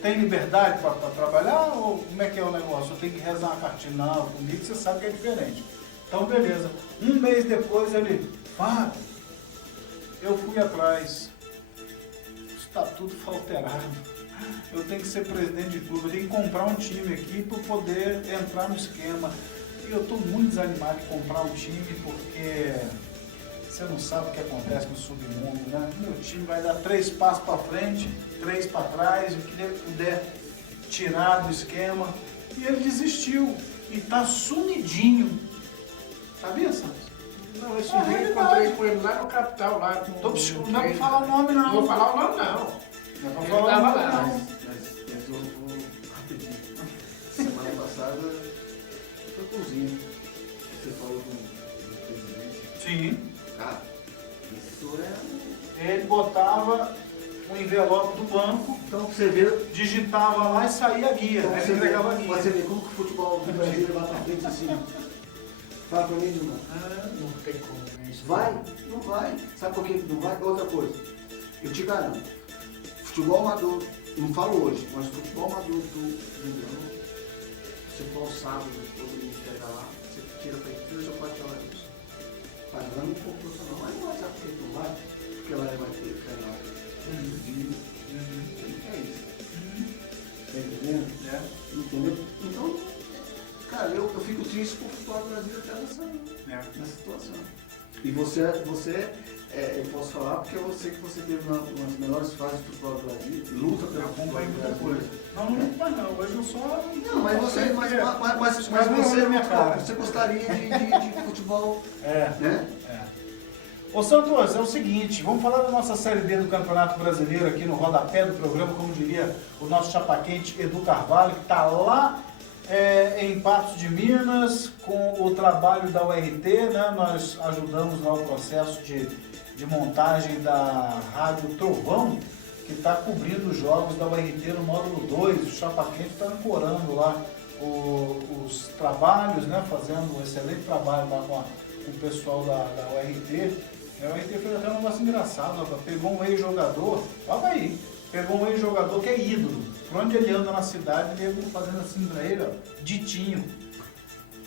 tem liberdade para trabalhar ou como é que é o negócio? Eu tenho que rezar uma cartinha comigo, você sabe que é diferente. Então, beleza. Um mês depois ele, Fábio, eu fui atrás, o estatuto foi alterado, eu tenho que ser presidente de clube, eu tenho que comprar um time aqui para poder entrar no esquema. E eu estou muito desanimado de comprar um time porque você não sabe o que acontece no submundo, né? Meu time vai dar 3 passos para frente, 3 para trás, o que ele puder tirar do esquema. E ele desistiu e está sumidinho. Sabia, Santos? Não, esse dia eu encontrei com ele lá no capital, lá com não vou falar o nome, não. Não vou falar o nome, não. Não vou Ele falar o tava nome, lá. não. Mas eu vou rapidinho. Semana passada foi cozinha. Você falou com o presidente. envelope do banco, Então você vê. digitava lá e saía a guia. Então, Aí você ele entregava a guia. Você vê como que o futebol do Brasil vai pra frente assim. Fala pra mim, irmão. Não tem como, né? Isso Vai? Não vai. Sabe por que não vai? Outra coisa. Eu te garanto. Futebol amador, não falo hoje, mas futebol amador do Rio, você for ao sábado, todo mundo pega lá, você tira para 3 ou 4 horas. Vai jogando um pouco profissional, mas não vai, sabe por que não vai? Porque lá vai ter canal de vídeo. É isso. Tá entendendo? Entendeu? Então, cara, eu fico triste com o futebol do Brasil até nessa situação. E você eu posso falar porque eu sei que você teve uma das melhores fases do futebol do Brasil, luta pelo futebol do Brasil. Não luto mais não, hoje eu só... Não, mas você gostaria de futebol, né? Ô Santos, é o seguinte, vamos falar da nossa Série D do Campeonato Brasileiro aqui no rodapé do programa, como diria o nosso chapaquente Edu Carvalho, que está lá em Patos de Minas, com o trabalho da URT, né? Nós ajudamos lá o processo de montagem da Rádio Trovão, que está cobrindo os jogos da URT no módulo 2. O chapaquente está ancorando lá os trabalhos, né? Fazendo um excelente trabalho lá com o pessoal da URT. A URT fez até um negócio engraçado, ó, pegou um ex-jogador, olha aí, pegou um ex-jogador que é ídolo. Por onde ele anda na cidade, ele fazendo assim pra ele, ó, Ditinho.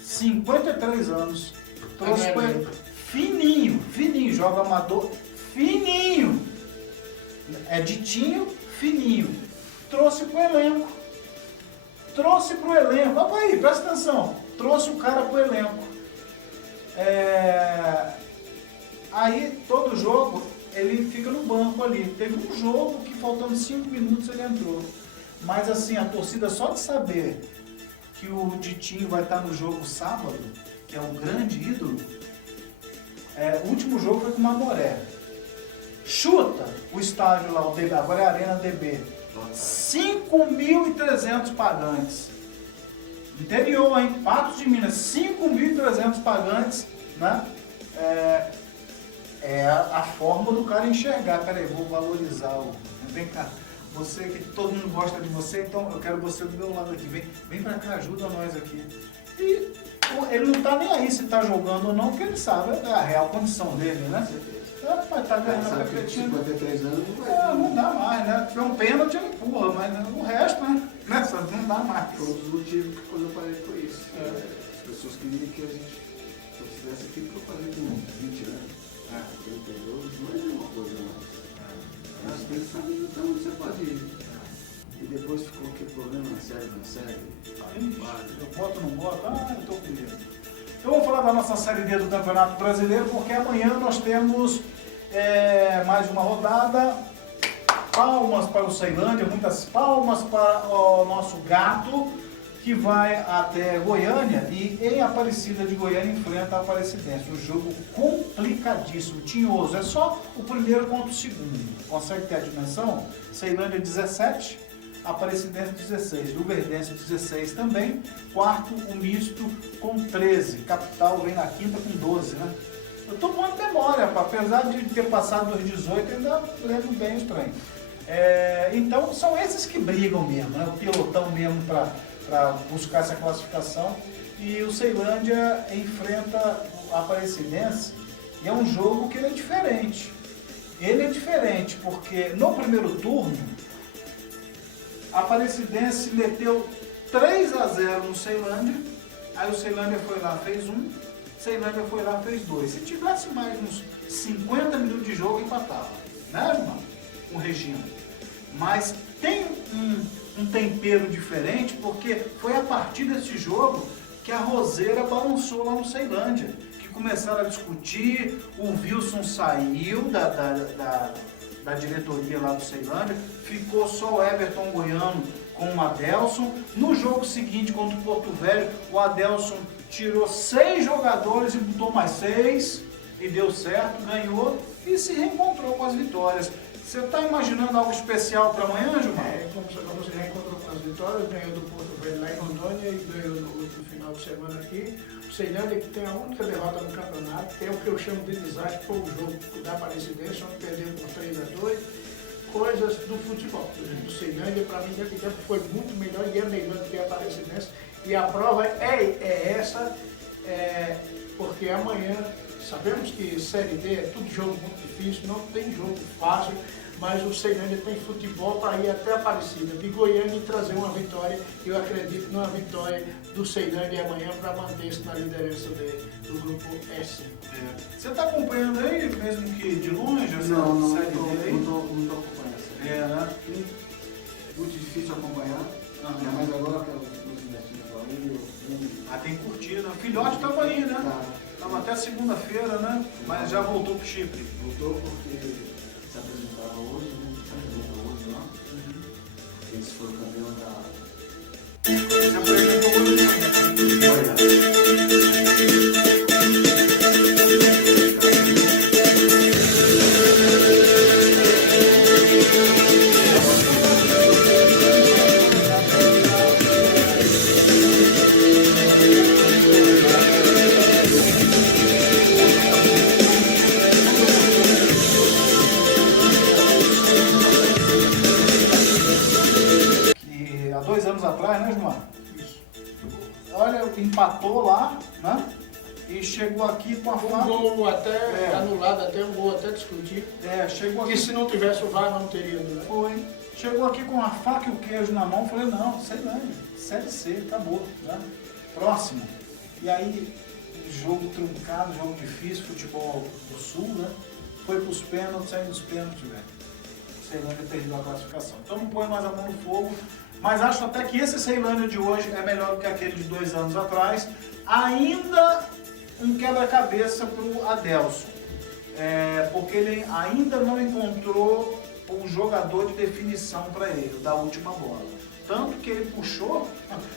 53 anos. Trouxe com ele. Fininho, joga amador, fininho. É Ditinho, fininho. Trouxe pro elenco. Olha aí, presta atenção. Trouxe o cara pro elenco. Aí, todo jogo, ele fica no banco ali. Teve um jogo que, faltando 5 minutos, ele entrou. Mas, assim, a torcida, só de saber que o Ditinho vai estar no jogo sábado, que é um grande ídolo, o último jogo foi com o Mamoré. Chuta o estádio lá, o DB, agora é a Arena DB. 5.300 pagantes. Interior, hein? Patos de Minas, 5.300 pagantes, né? É a forma do cara enxergar. Peraí, vou valorizar o... Vem cá, você que todo mundo gosta de você, então eu quero você do meu lado aqui. Vem pra cá, ajuda nós aqui. E ele não tá nem aí se tá jogando ou não, porque ele sabe a real condição dele, né? Vai estar ganhando a Pepetinha. 53 anos não vai. Não dá mais, né? Se tiver um pênalti, ele empurra, mas o resto, né? Não dá mais. Foi um dos motivos que quando eu parei foi isso. As pessoas queriam que a gente fizesse aquilo que eu falei com 20 anos. 32, não é uma coisa mais. As pessoas sabem então onde você pode ir. E depois ficou aquele problema na série. Eu boto ou não boto? Eu tô com medo. Então vamos falar da nossa Série D do Campeonato Brasileiro, porque amanhã nós temos mais uma rodada. Palmas para o Ceilândia, muitas palmas para o nosso gato, que vai até Goiânia e em Aparecida de Goiânia enfrenta a Aparecidense. Um jogo complicadíssimo, tinhoso. É só o primeiro contra o segundo. Consegue ter a dimensão? Ceilândia 17, Aparecidense 16, Luverdense 16 também. Quarto, o misto com 13. Capital vem na quinta com 12, né? Eu tô com muita memória, apesar de ter passado 2018, eu ainda lembro bem os treinos. Então são esses que brigam mesmo, né? O pelotão mesmo para buscar essa classificação. E o Ceilândia enfrenta a Aparecidense e é um jogo que ele é diferente. Ele é diferente porque no primeiro turno a Aparecidense meteu 3-0 no Ceilândia, aí o Ceilândia foi lá, fez 1, Ceilândia foi lá, fez 2. Se tivesse mais uns 50 minutos de jogo, empatava, né, irmão? Com o Regina. Mas tem um tempero diferente, porque foi a partir desse jogo que a roseira balançou lá no Ceilândia, que começaram a discutir, o Wilson saiu da diretoria lá do Ceilândia, ficou só o Everton Goiano com o Adelson. No jogo seguinte contra o Porto Velho, o Adelson tirou 6 jogadores e botou mais 6 e deu certo, ganhou e se reencontrou com as vitórias. Você está imaginando algo especial para amanhã, Gilmar? Como se reencontrou com as vitórias, ganhou do Porto Velho lá em Rondônia e ganhou no último final de semana aqui. O Ceilândia, que tem a única derrota no campeonato, tem o que eu chamo de desastre, foi o jogo da Aparecidense, onde perdeu por 3-2. coisas do futebol. Por exemplo, o Ceilândia, para mim, naquele tempo foi muito melhor e é melhor do que a Aparecidense. E a prova é essa, porque amanhã, sabemos que Série D é tudo jogo muito difícil, não tem jogo fácil, mas o Ceilândia tem futebol para ir até Aparecida de Goiânia e trazer uma vitória. Eu acredito numa vitória do Ceilândia amanhã para manter-se na liderança do grupo S. Você está acompanhando aí, mesmo que de longe, essa Não Série estou D aí? acompanhando. Né? Muito difícil acompanhar, mas agora que os investimentos aí, Tem curtido. O filhote estava aí, né? Estava até segunda-feira, né? Mas já voltou pro Chipre. Voltou porque se apresentava hoje, né? Se apresentou hoje lá. Eles foram campeão da... Se apresentou hoje. Há 2 anos atrás, né, Gilmar? Isso. Olha, empatou lá, né? E chegou aqui com a Um faca. gol até anulado, até um gol até discutido. Chegou Que aqui. se não tivesse o VAR não teria anulado. Foi. Chegou aqui com a faca e o queijo na mão. Falei, não, Ceilândia, Série C, acabou, né? Próximo. E aí, jogo truncado, jogo difícil, futebol do Sul, né? Foi pros pênaltis, saindo dos pênaltis, velho. Ceilândia perdeu a classificação. Então não põe mais a mão no fogo. Mas acho até que esse Ceilândia de hoje é melhor do que aquele de 2 anos atrás. Ainda um quebra-cabeça para o Adelson. Porque ele ainda não encontrou um jogador de definição para ele, da última bola. Tanto que ele puxou.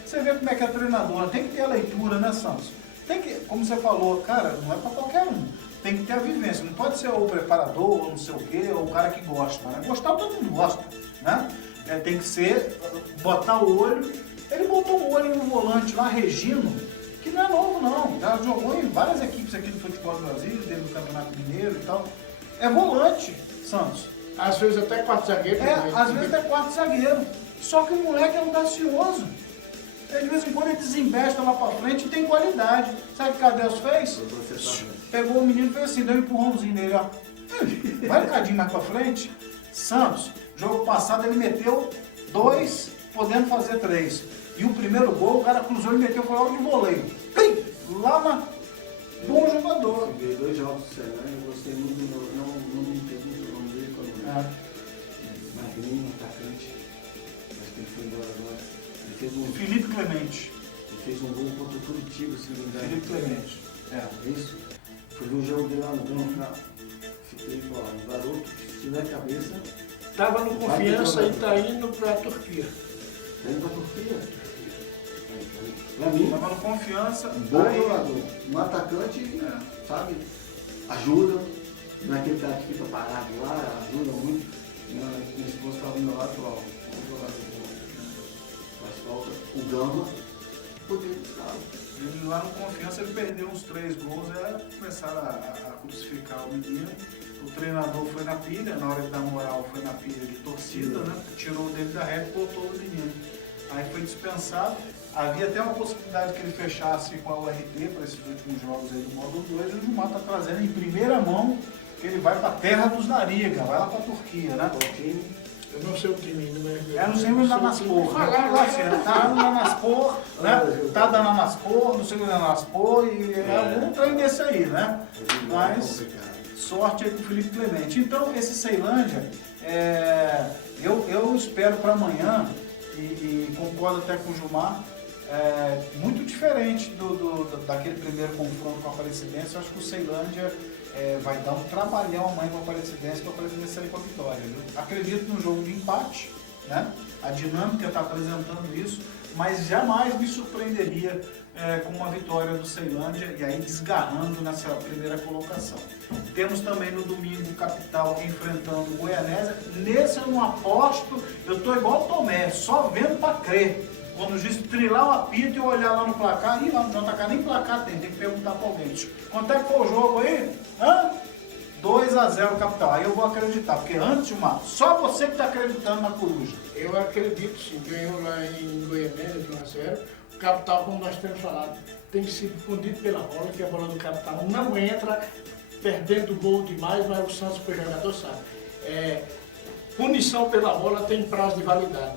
Você vê como é que é treinador. Tem que ter a leitura, né, Santos? Tem que, como você falou, cara, não é para qualquer um. Tem que ter a vivência. Não pode ser o preparador, ou não sei o quê, ou o cara que gosta. Né? Gostar todo mundo gosta, né? Tem que ser, botar o olho. Ele botou o olho no volante lá, Regino, que não é novo não, já jogou em várias equipes aqui do futebol do Brasil, dentro do Campeonato Mineiro e tal. É volante, Santos. Às vezes até 4 zagueiros. Às vezes até 4 zagueiros. Só que o moleque é audacioso. Ele, de vez em quando ele desembesta lá pra frente e tem qualidade. Sabe o que o Cadeus fez? Pegou o menino e fez assim, deu um empurrãozinho nele, ó. Vai um bocadinho mais pra frente. Santos, jogo passado ele meteu 2, podendo fazer 3. E o primeiro gol, o cara cruzou e meteu, foi logo de voleio. Lá na... Bom jogador. Eu vi 2 jogos do Ceilândia, eu gostei muito, não me pergunto o nome dele, quando Magrinho, atacante. Acho que ele foi embora agora. Ele fez Felipe Clemente. Ele fez um gol contra o Curitiba, se não me engano. Felipe Clemente. É isso. Fui ver o jogo dele lá no campo, fiquei com o garoto, se tiver cabeça. Estava no Confiança e está indo para a Turquia. Está indo para a Turquia? Para mim, Estava no Confiança. um bom jogador. Um atacante, sabe, ajuda. Não é aquele cara que fica parado lá, ajuda muito. Minha esposa estava indo lá e falou, vamos jogar faz falta. O Gama, poder buscar. Ele lá no Confiança ele perdeu uns 3 gols, começaram a crucificar o menino. O treinador foi na pilha, na hora de dar moral foi na pilha de torcida, né? Tirou dele da reta e botou o menino. Aí foi dispensado. Havia até uma possibilidade que ele fechasse com a URT para esses últimos jogos aí do módulo 2, e o Gilmar está trazendo em primeira mão que ele vai para a terra dos Nariga, vai lá para a Turquia, né? Eu não sei o time ainda, mas... não sei onde dá nas porras. Tá dando nas porras, né? Tá dando nas porras, não sei onde dá nas porras, e algum trem desse aí, né? Mas sorte aí com o Felipe Clemente. Então, esse Ceilândia, eu espero para amanhã, e concordo até com o Gilmar, muito diferente daquele primeiro confronto com a Aparecidense. Eu acho que o Ceilândia vai dar um trabalhão amanhã com a Aparecidense para a Aparecidense sair com a vitória. Viu? Acredito no jogo de empate, né? A dinâmica está apresentando isso, mas jamais me surpreenderia com uma vitória do Ceilândia e aí desgarrando nessa primeira colocação. Temos também no domingo o Capital enfrentando o Goianésia. Nesse eu não aposto, eu estou igual o Tomé, só vendo para crer. Quando o juiz trilar o apito e eu olhar lá no placar, lá no JK nem placar tem que perguntar para alguém. Quanto é que foi o jogo aí? 2-1 2-0 Capital. Aí eu vou acreditar, porque antes, Gilmar, só você que está acreditando na Coruja. Eu acredito sim, ganhou lá em Goiânia de 1-0. O Capital, como nós temos falado, tem sido fundido pela bola, que a bola do Capital não entra, perdendo gol demais, mas o Santos, que o jogador sabe. Punição pela bola tem prazo de validade,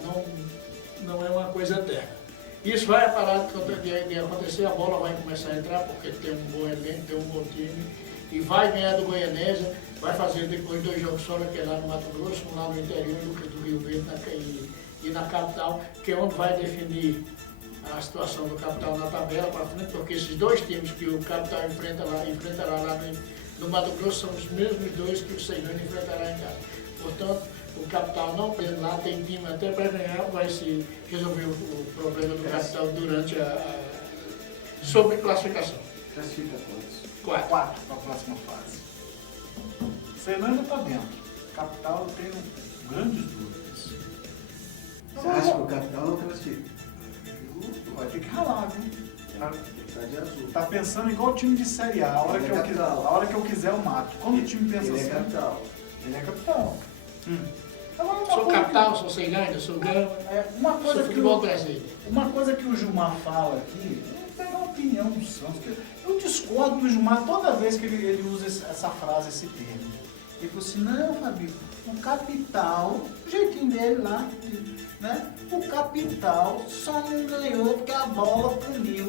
não é uma coisa eterna. Isso vai parar de acontecer, a bola vai começar a entrar, porque tem um bom elenco, tem um bom time, e vai ganhar do Goianésia, vai fazer depois 2 jogos fora, que é lá no Mato Grosso, um lá no interior do Rio Verde e na capital, que é onde vai definir a situação do Capital na tabela para frente, porque esses 2 times que o Capital enfrentará lá no Mato Grosso são os mesmos 2 que o Ceilândia enfrentará em casa. Portanto, o Capital não tendo lá, tem time até para ganhar, vai se resolver o problema do Capital durante a sobreclassificação. Classifica quantos? 4 para a próxima fase. Ceilândia está dentro. Capital eu tenho grandes dúvidas. Você acha que o Capital não classifica? Vai ter que ralar, viu? Tá de azul. Tá pensando igual o time de Série A. A hora que eu quiser eu mato. Quando o time pensa assim? Ele é Capital. Ele é Capital. Agora, Sou Capital, sou Ceilândia, sou Gama, sou futebol brasileiro. Uma coisa que o Gilmar fala aqui, eu pego a opinião do Santos, que eu discordo do Gilmar toda vez que ele usa essa frase, esse termo. Ele falou assim, não, Fabio, o Capital, o jeitinho dele lá, né? O Capital só não ganhou porque a bola puniu.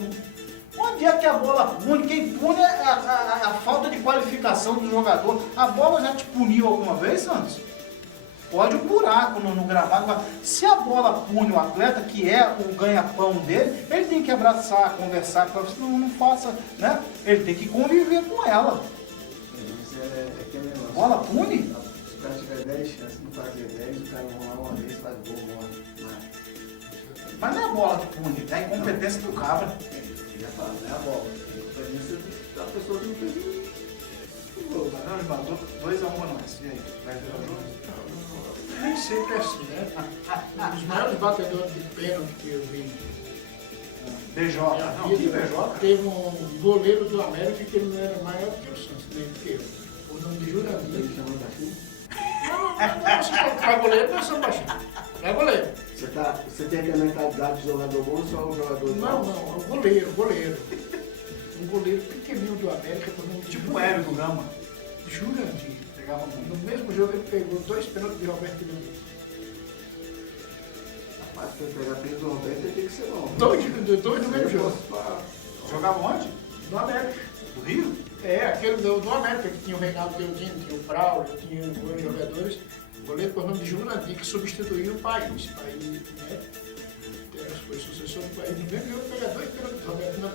Onde é que a bola pune? Quem pune é a falta de qualificação do jogador. A bola já te puniu alguma vez, Santos? Pode um buraco no gramado. Se a bola pune o atleta, que é o ganha-pão dele, ele tem que abraçar, conversar com ela, senão não faça, né? Ele tem que conviver com ela. Mas é aquele negócio. Bola pune? Se o cara tiver 10 chances de não fazer 10, o cara vai lá uma vez, faz gol, morre. Mas não é a bola que pune, é a incompetência do cabra. Já fala, não é a bola. A incompetência da pessoa que não fez o gol. Mas não, Gilmar, 2-1 pra nós. E aí, vai virar o jogo? Nem sempre é assim, né? Os maiores batedores de pênalti que eu vi. BJ. Não, que BJ? Teve um goleiro do América que ele não era maior que o Santos, nem que eu. O nome de Jurandir. Ele chamou baixinho? Não, se for goleiro, nós somos baixinhos. É goleiro. Você tem aquela mentalidade de jogador bom ou só um jogador Não, é um goleiro. Um goleiro pequenininho do América, por nome de Tipo o Hélio do Gama. Jurandir. Pegava muito. No mesmo jogo ele pegou 2 pênaltis de Roberto Leão. Rapaz, pra pegar pênalti do Roberto tem que ser bom. 2 no mesmo jogo. Jogava onde? No América. Do Rio? Aquele do América, que tinha o Reinaldo Teodino, tinha o Braulio, tinha outros jogadores. O goleiro por nome de Jurandir, que substituiu o país. O país, né? Foi sucessor do país. No mesmo jogo pegou 2 pênaltis de Roberto Leão.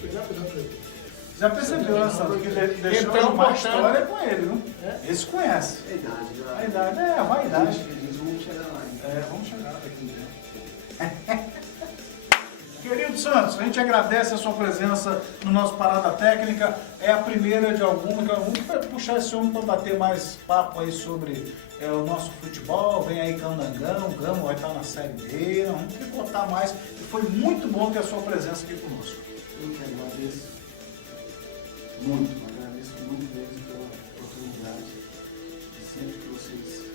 Foi lá pelo outro jogo. Já percebeu, né, Santos? Que deixou Então, uma história com ele, viu? É? Esse conhece. É a idade, né? A idade, a vaidade. Eles vão chegar lá ainda. Vamos chegar daqui um tempo. Querido Santos, a gente agradece a sua presença no nosso Parada Técnica. É a primeira de algumas. Vamos puxar esse homem para bater mais papo aí sobre o nosso futebol. Vem aí Candangão, o Gama vai estar na Série B. Vamos picotar mais. E foi muito bom ter a sua presença aqui conosco. Eu que agradeço muito mesmo pela oportunidade. E sempre que vocês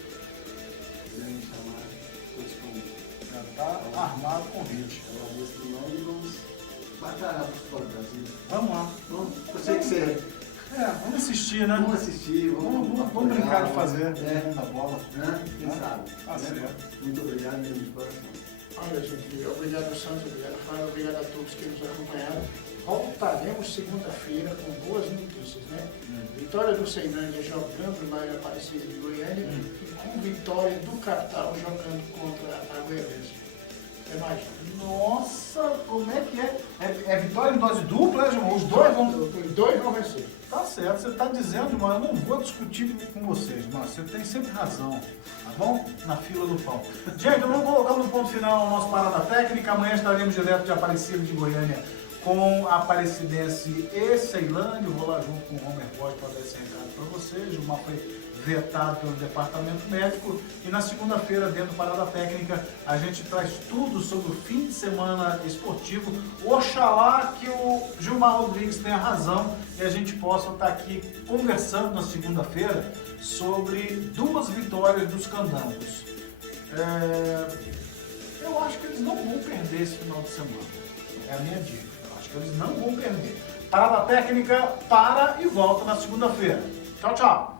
quiserem me chamar, estou disponível. Já está armado o convite. Agradeço demais e vamos batalhar para fora do Brasil. Vamos lá. Eu sei que você. Vamos assistir, né? Vamos assistir, Vamos brincar de fazer da bola. Né? Quem sabe? Tá certo. Muito obrigado mesmo de coração. Olha, gente, obrigado Santos, obrigado Fábio, obrigado a todos que nos acompanharam. Voltaremos segunda-feira com boas notícias, né? Vitória do Ceilândia jogando lá em Aparecida de Goiânia e com vitória do Capital jogando contra a Goiânia. Até mais. Nossa, como é que é? É vitória em dose dupla, né, Gilmar? Os dois vão vencer. Tá certo, você está dizendo, mas eu não vou discutir com vocês, mas você tem sempre razão, tá bom? Na fila do pão. Gente, vamos colocar no ponto final o nosso Parada Técnica. Amanhã estaremos direto de Aparecida de Goiânia com a Aparecidense e Ceilândia. Eu vou lá junto com o Homer Boy para dar esse recado para vocês. O Gilmar foi vetado pelo departamento médico. E na segunda-feira, dentro do Parada Técnica, a gente traz tudo sobre o fim de semana esportivo. Oxalá que o Gilmar Rodrigues tenha razão e a gente possa estar aqui conversando na segunda-feira sobre 2 vitórias dos candangos. Eu acho que eles não vão perder esse final de semana. É a minha dica. Eu acho que eles não vão perder. Parada Técnica para e volta na segunda-feira. Tchau, tchau.